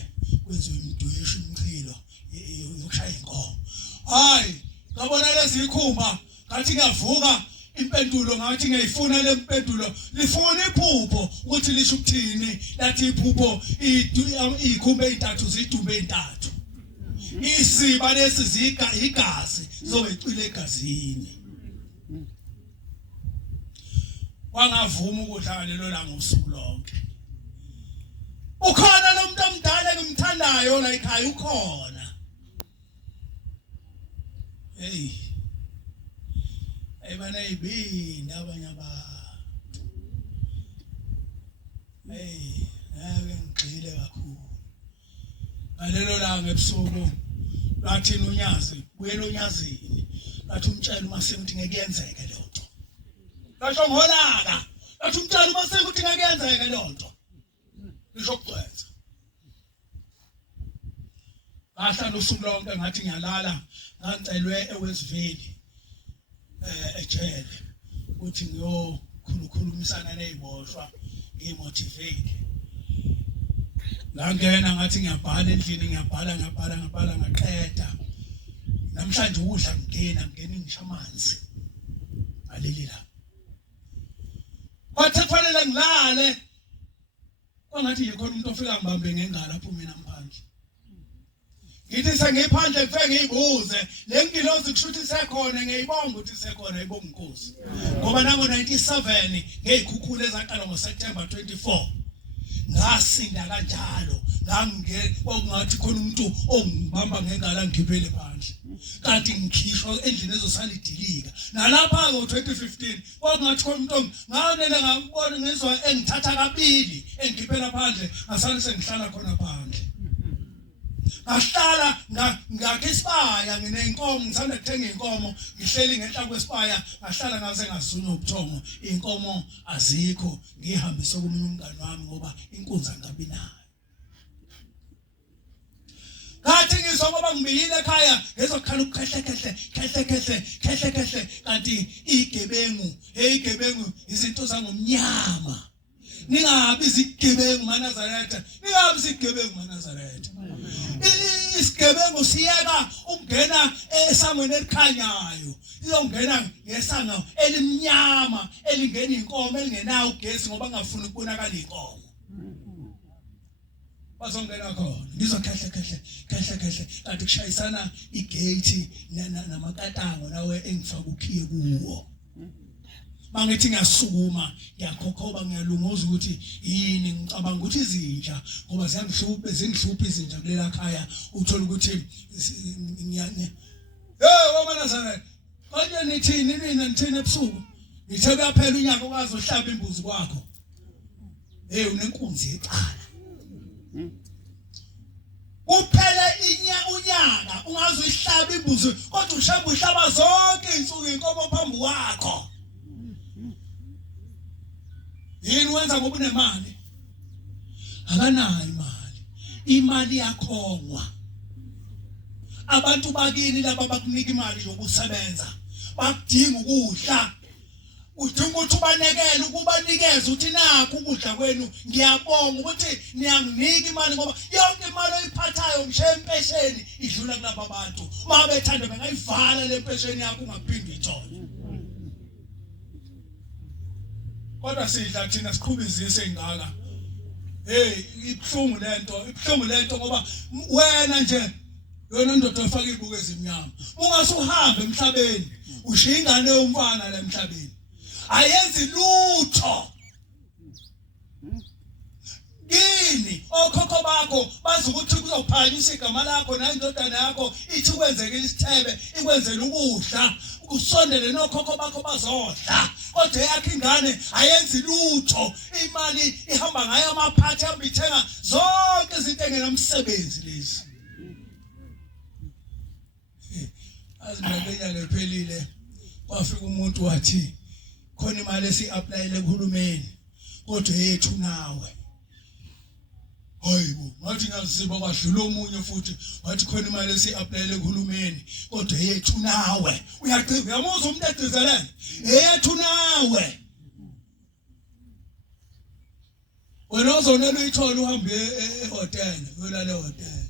kwenziwe imidweshu imchilo yokushaya inkomo hayi ngabona lezi ikhumba ngathi ngavuka impendulo ngathi ngiyifuna le mpendulo lifuna iphupho ukuthi lisho ukuthini lathi iphupho ikhumbe ezintathu zidumbe ezintathu isiba lesizika igazi zobecile egazini wangavuma ukudlala lelo langa usuku lonke ukhona lo muntu omdala engimthandayo la ekhaya ukhona hey ebana ibinda abanye abantu hey ake ngigxile kakhulu ngalelo langa ebusuku lathina unyazi buyela unyazini lathi umtshela umase ukuthi ngekuyenzeke lo nto lasho ngolaka lathi umtshela umase ukuthi ngekuyenzeke lo nto lisho kugcwetha ngahlala usuku lonke ngathi ngiyalala ngancelwe eWestville ejele ukuthi ngiyokhulumisana neziboshwa ngimotivate ngangena ngathi ngiyabhala endlini ngiyabhala ngaqeda namhlanje ukudla ngena ngisha amanzi aleli la bathe kufanele ngilale kwangathi nje khona umuntu ofika ngibambe ngengalo apho mina ngiphandle ngithi sengiphandle kufike ngiyibuze le ngilozi kushuthi isekhona ngiyibonga ukuthi isekhona ayibonga inkosi ngoba nango 97 ngeyikhukhula ezaqala ngoSeptember 24 ngasinda kanjalo kwakungathi khona umuntu ongibamba ngengalo ngigibele phandle kanti ngikhishwa endlini ezosala idilika nalapha ngo2015 kwakungathi khona umuntu nganele ngabona ngizwa engithatha kabili engigibela phandle ngasale sengihlala khona phandle ngahlala ngakisibaya nginenkomo ngisanda kuthenga inkomo ngihleli ngenhla kwesibaya ngahlala ngaze ngasunywa ubuthongo inkomo azikho ngihambise komunye umngane wami ngoba inkunzi angabi nayo ngathi ngizwa ngoba ngibiyile ekhaya ngezokhala ukukhehle kanti igebengu izinto zangomnyama ningabi izigebengu maNazaretha isigebengu siyeka ukungena esangweni elikhanyayo iyongena ngesango elimnyama elingena inkomo elingenayo ugesi ngoba ngafuna ukubonakala inkomo bazongena khona ngizokhehle kanti kushayisana igate namakatango nawe engifaka ukhiye kuwo mangithi ngiyasukuma ngiyakhokhoba ngiyalunguza ukuthi yini ngicabanga ukuthi izinja ngoba zingihlupha izinja kulela khaya uthola ukuthi waManazaretha konke nithini mina nithini ebusuku ngithe kuyaphela unyaka ukwazi uhlaba imbuzi kwakho unenkunzi eqala uphele unyaka ungazi uhlaba imbuzi kodwa uhlaba zonke insuku inkomo phambi kwakho yini wenza ngoba unemali akanayo imali yakhongwa abantu bakini laba bakunika imali yokusebenza bakudinga ukudla udinga ukuthi ubanekele ukubanikeza uthi nakho ukudla kwenu ngiyabonga ukuthi niyanginika imali ngoba yonke imali oyiphathayo ngisho empesheni idlula kulabo bantu uma bethanda bengayivala le mpesheni yakho ungaphindi uyithole kodwa sidla thina siqhubizise ingaka ibhlungu lento ngoba wena nje yona indoda efaka ibuko ezimnyama ungasuhambe emhlabeni ushiya ingane yomfana la emhlabeni ayenzi lutho kini okhokho bakho bazi ukuthi kuzophakanyiswa igama lakho nayindodana yakho ithi kwenzeke isithebe ikwenzela ukudla usondele nokhokho bakho bazodla kodwa yakhe ingane ayenzi lutho imali ihamba ngayo amaphathi ambithenga zonke izinto engenamsebenzi lezi azimekenya ngephelile kwafika umuntu wathi khona imali esi-applyele kuhulumeni kodwa yethu nawe hayibo ngathi ngasiba kwadlula omunye futhi wathi khona imali esi-applyele kuhulumeni kodwa yethu nawe uyamuzwa umuntu egcizelene yethu nawe wena uzonela uyithola uhambe ehotela uyolala ehotela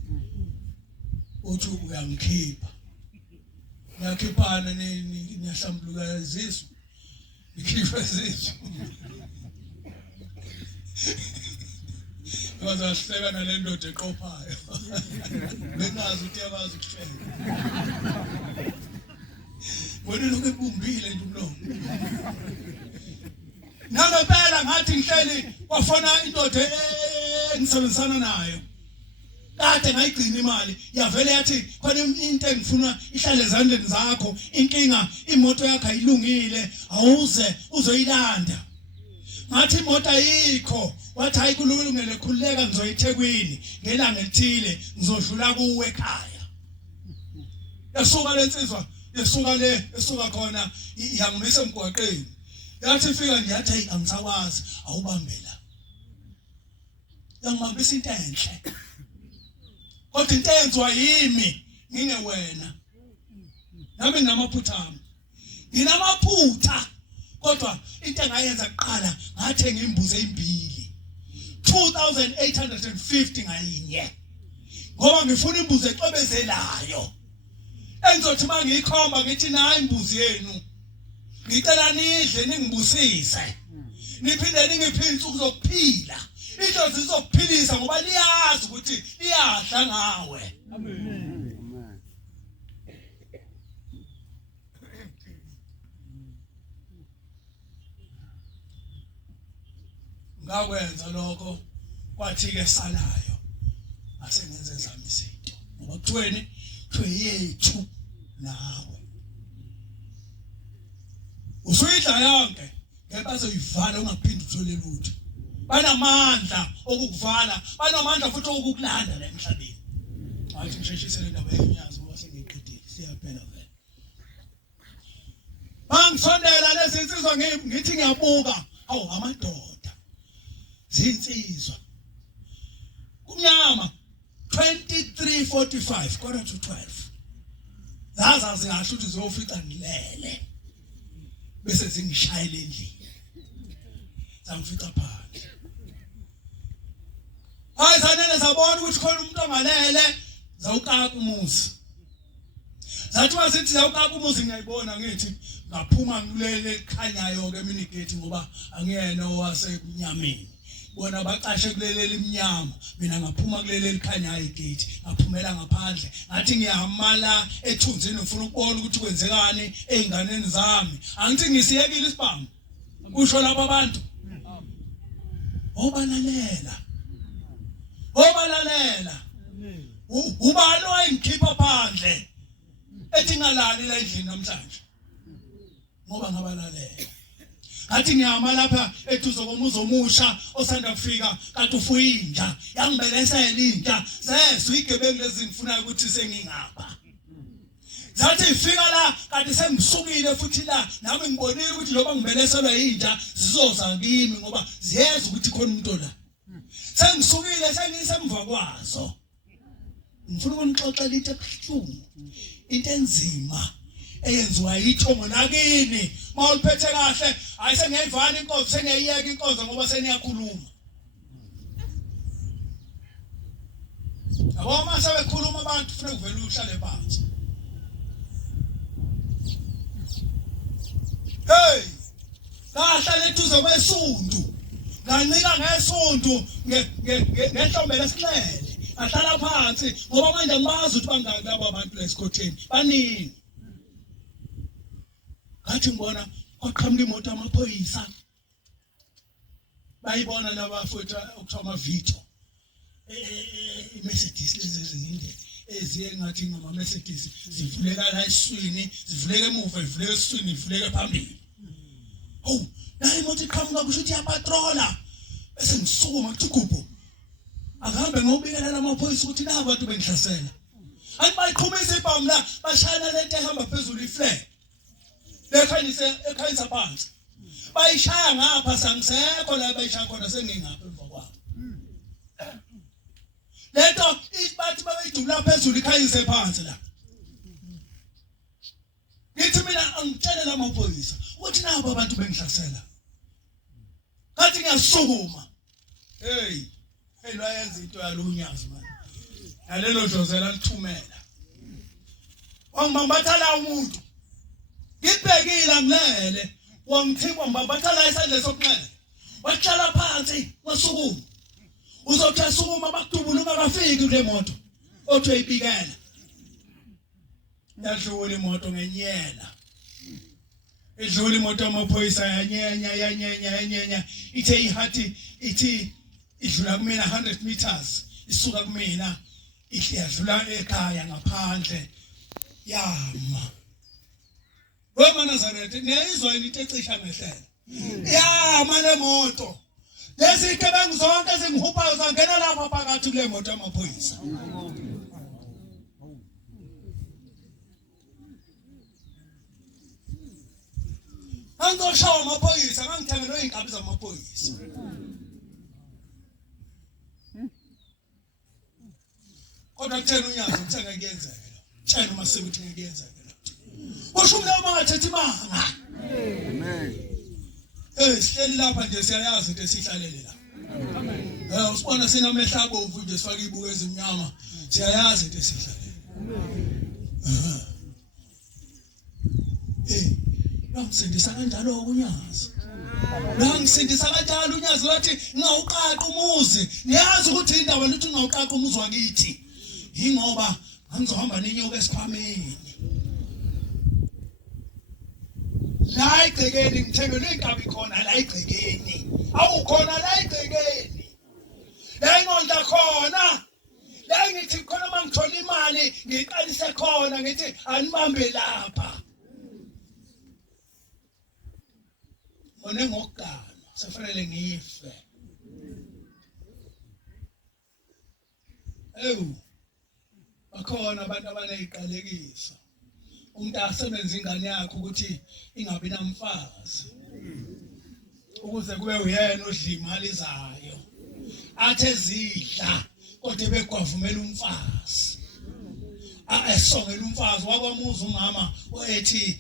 uthi uyangikhipha ngiyakhiphana niyahlambuluka izisu nikhipha izisu wazahleka nale ndoda eqophayo bengazi ukuthi yabazi ukuhleka wena lokho ebumbile nje umlomo nangempela ngathi ngihleli kwafona indoda engisebenzisana nayo kade ngayigcina imali yavele yathi khona into engifuna ihlale ezandleni zakho inkinga imoto yakho ayilungile awuze uzoyilanda ngathi imoto ayikho wathi ayikulungele khuleka ngizoyithekwini ngelanga elithile ngizodlula kuwe ekhaya yasuka lensizwa esuka khona yangimisa emgwaqeni yathi ifika nje yathi hey angisakwazi awubambela yangibambisa into enhle kodwa into eyenzwa yimi ngingewena nami nginamaphutha nginamaphutha kodwa into engayenza kuqala ngathenga imbuzi ezimbili 2850 ngayinye ngoba ngifuna imbuzi exobezelayo engizothi mangiyikhomba ngithi nayi imbuzi yenu ngicela nidle ningibusise niphinde ningiphe insuku zokuphila idlozi lizokuphilisa ngoba liyazi ukuthi liyadla ngawe amen ngakwenza lokho kwathi ke salayo asengenze zami izinto ngoba kuthweni yethu nawe usuyidla yonke ngeke bazoyivala ungaphindi uthole lutho banamandla okukuvala banamandla futhi okukulanda la emhlabeni athi ngisheshisele indaba yenyazi ngoba sengiqedile siyaphela vele bangisondela lezi insizwa ngithi ngiyabuka awu amadoda zinsizwa kumnyama 23:45 quarter to 12 zazazi ngasho ukuthi ziyofika ngilele bese zingishayela endlini zamfika phansi hayi sanele sabona ukuthi khona umuntu ongalele zawukaka umuzi zathi wasithi zawukaka umuzi ngiyayibona ngithi ngaphuma ngilele ekhanyayo ke mina igate ngoba angiyena owasemnyameni bona baqashe kulelela iminyama mina ngaphuma kulelela elikhanyayo igate ngaphumela ngaphandle ngathi ngiyahamala ethunzini ngifuna ukubona ukuthi kwenzekani einganeni zami angithi ngisiyekile isibhamu kusho lapha abantu obalalela ubani wayingikhipha phandle ethi ngalali la endlini namhlanje ngoba ngabalalela ngathi ngiyama lapha eduze komuzi omusha osanda kufika kanti ufuyinja yangibelesela inja sezwe igebengu lezi ngifunayo ukuthi sengingapha zathi ifika la kanti sengisukile futhi la nami ngibonile ukuthi loba ngibeleselwa inja zizoza kimi ngoba ziyeza ukuthi khona umuntu la sengisukile sengisemva kwazo ngifuna ukunixoxa lithi ebuhlungu into enzima eyenziwa yithongo nakini mawuliphethe kahle ayisengiyivana inkonzo sengiyiyeka inkonzo ngoba seniyakhuluma aboma sebekhuluma abantu kufanele kuvele uhlale phansi hey kahle lethuze kwesundu ngancika ngesonto ngehlombe lesilele ahlala phansi ngoba manje angibazi ukuthi bangaki labo abantu lesikhotheni baningi ngathi ngibona kwaqhamuka imoto yamaphoyisa bayibona labafowethu okuthiwa ama-Vito i-Mercedes lezi ezinde eziye ngathi ngama-Mercedes zivuleka la esiswini zivuleka emuva zivuleka esiswini zivuleka phambili nayo imoto iqhamuka kusho ukuthi iyapatrola bese ngisukuma kuthi gubhu akahambe ngobikela lamaphoyisa ukuthi na abantu bengihlasela ayibayiqhumisa ibhamu la bashayana lento ehamba phezulu iflag ekhanyisa phansi bayishaya ngapha sangisekho la bayishaya khona sengingapha emva kwabo lento bathi babeyidula phezulu ikhanyise phansi la ngithi mina angitshele lamaphoyisa ukuthi nabo abantu bengihlasela kathi ngiyasukuma layenza into yalunyazi manje nalelo dlozela lithumela wangibambatha la umuntu ngibhekile ngilele wangithikwa ngibambatha la isandla sokunxele wahlala phansi wasukuma uzothi sukuma bakudubula ungakafiki kule moto othi uyibikela yadlula imoto ngenyela edlula imoto yamaphoyisa yanyenya ithe ihathi ithi idlula kumina 100 meters isuka kumina idlula ekhaya ngaphandle yama Roma Nazareth niyizwa into ecisha ngehlelo yama le moto lezi gebengu zonke zingihuphayo zangena lapha phakathi kule moto yamaphoyisa angoshawa amaphoyisa ngangithengelwe izinkabi zamaphoyisa kodwa kuthena unyazo kuthenga kuyenzeka tshela uMaSeko ukuthi ngiyenzeka usho umlamu angathethi manga amen sihleli lapha nje siyayazi into esihlalele la usibona sinamehla abovu nje sifaka ibuko ezimnyama siyayazi into esihlalele Ngisindisa kanjalo unyazi. Ngisindisa kanjalo unyazi wathi ngawuqaqa umuzi. Niyazi ukuthi indaba luthi ngawuqaqa umuzi wakithi. Ingoba ngizohamba nenyoka esikhwameni. La igcekeni ngithengelwe inkabi khona la igcekeni. Awukhona la igcekeni. La ingondla khona. La ngithi khona mangithola imali ngiqalise khona ngithi anibambe lapha. One ngokugana sefanele ngife. Bakhona abantu abaneziqalekiso. Umuntu asebenza ingane yakhe ukuthi ingabi namfazi. Ukuze kube uyena odla imali zayo. Athe zidla kodwa bekwavumela umfazi. Esongela umfazi wakwamuza umama oethi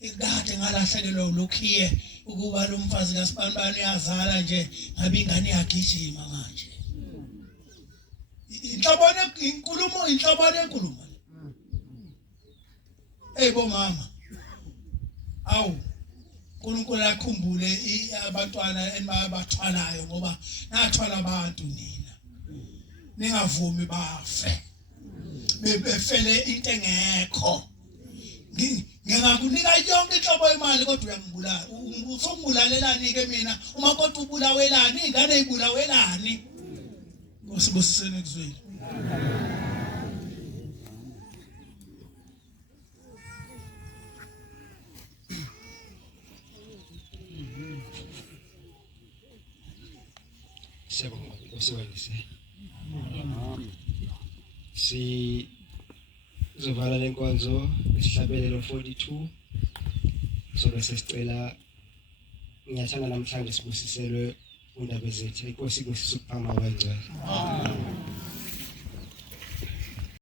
ikade ngalahlelelo lokhiye ukuba lo mfazi kaSibanibani uyazala nje ngabe ingane yagijima manje. Inhlobone inkulumo. Bomama. Awu uNkulunkulu akhumbule abantwana enibathwalayo ngoba nathwala abantu nina. Ningavumi bafe. Befele into engekho. Ngingakunika yonke inhlobo imali kodwa uyangibulala. Usongibulalelani ke mina uma kodwa ubulawelani ingane ezibulawelani. Ngosibusisene kuzwini. Siyabonga ngosiwayise. Zovala lenkonzo isihlabelelo 42 so bese sicela ngiyathanda namhlanje sibusiselwe undaba zethu inkosi kusipha amawenzela. Amen.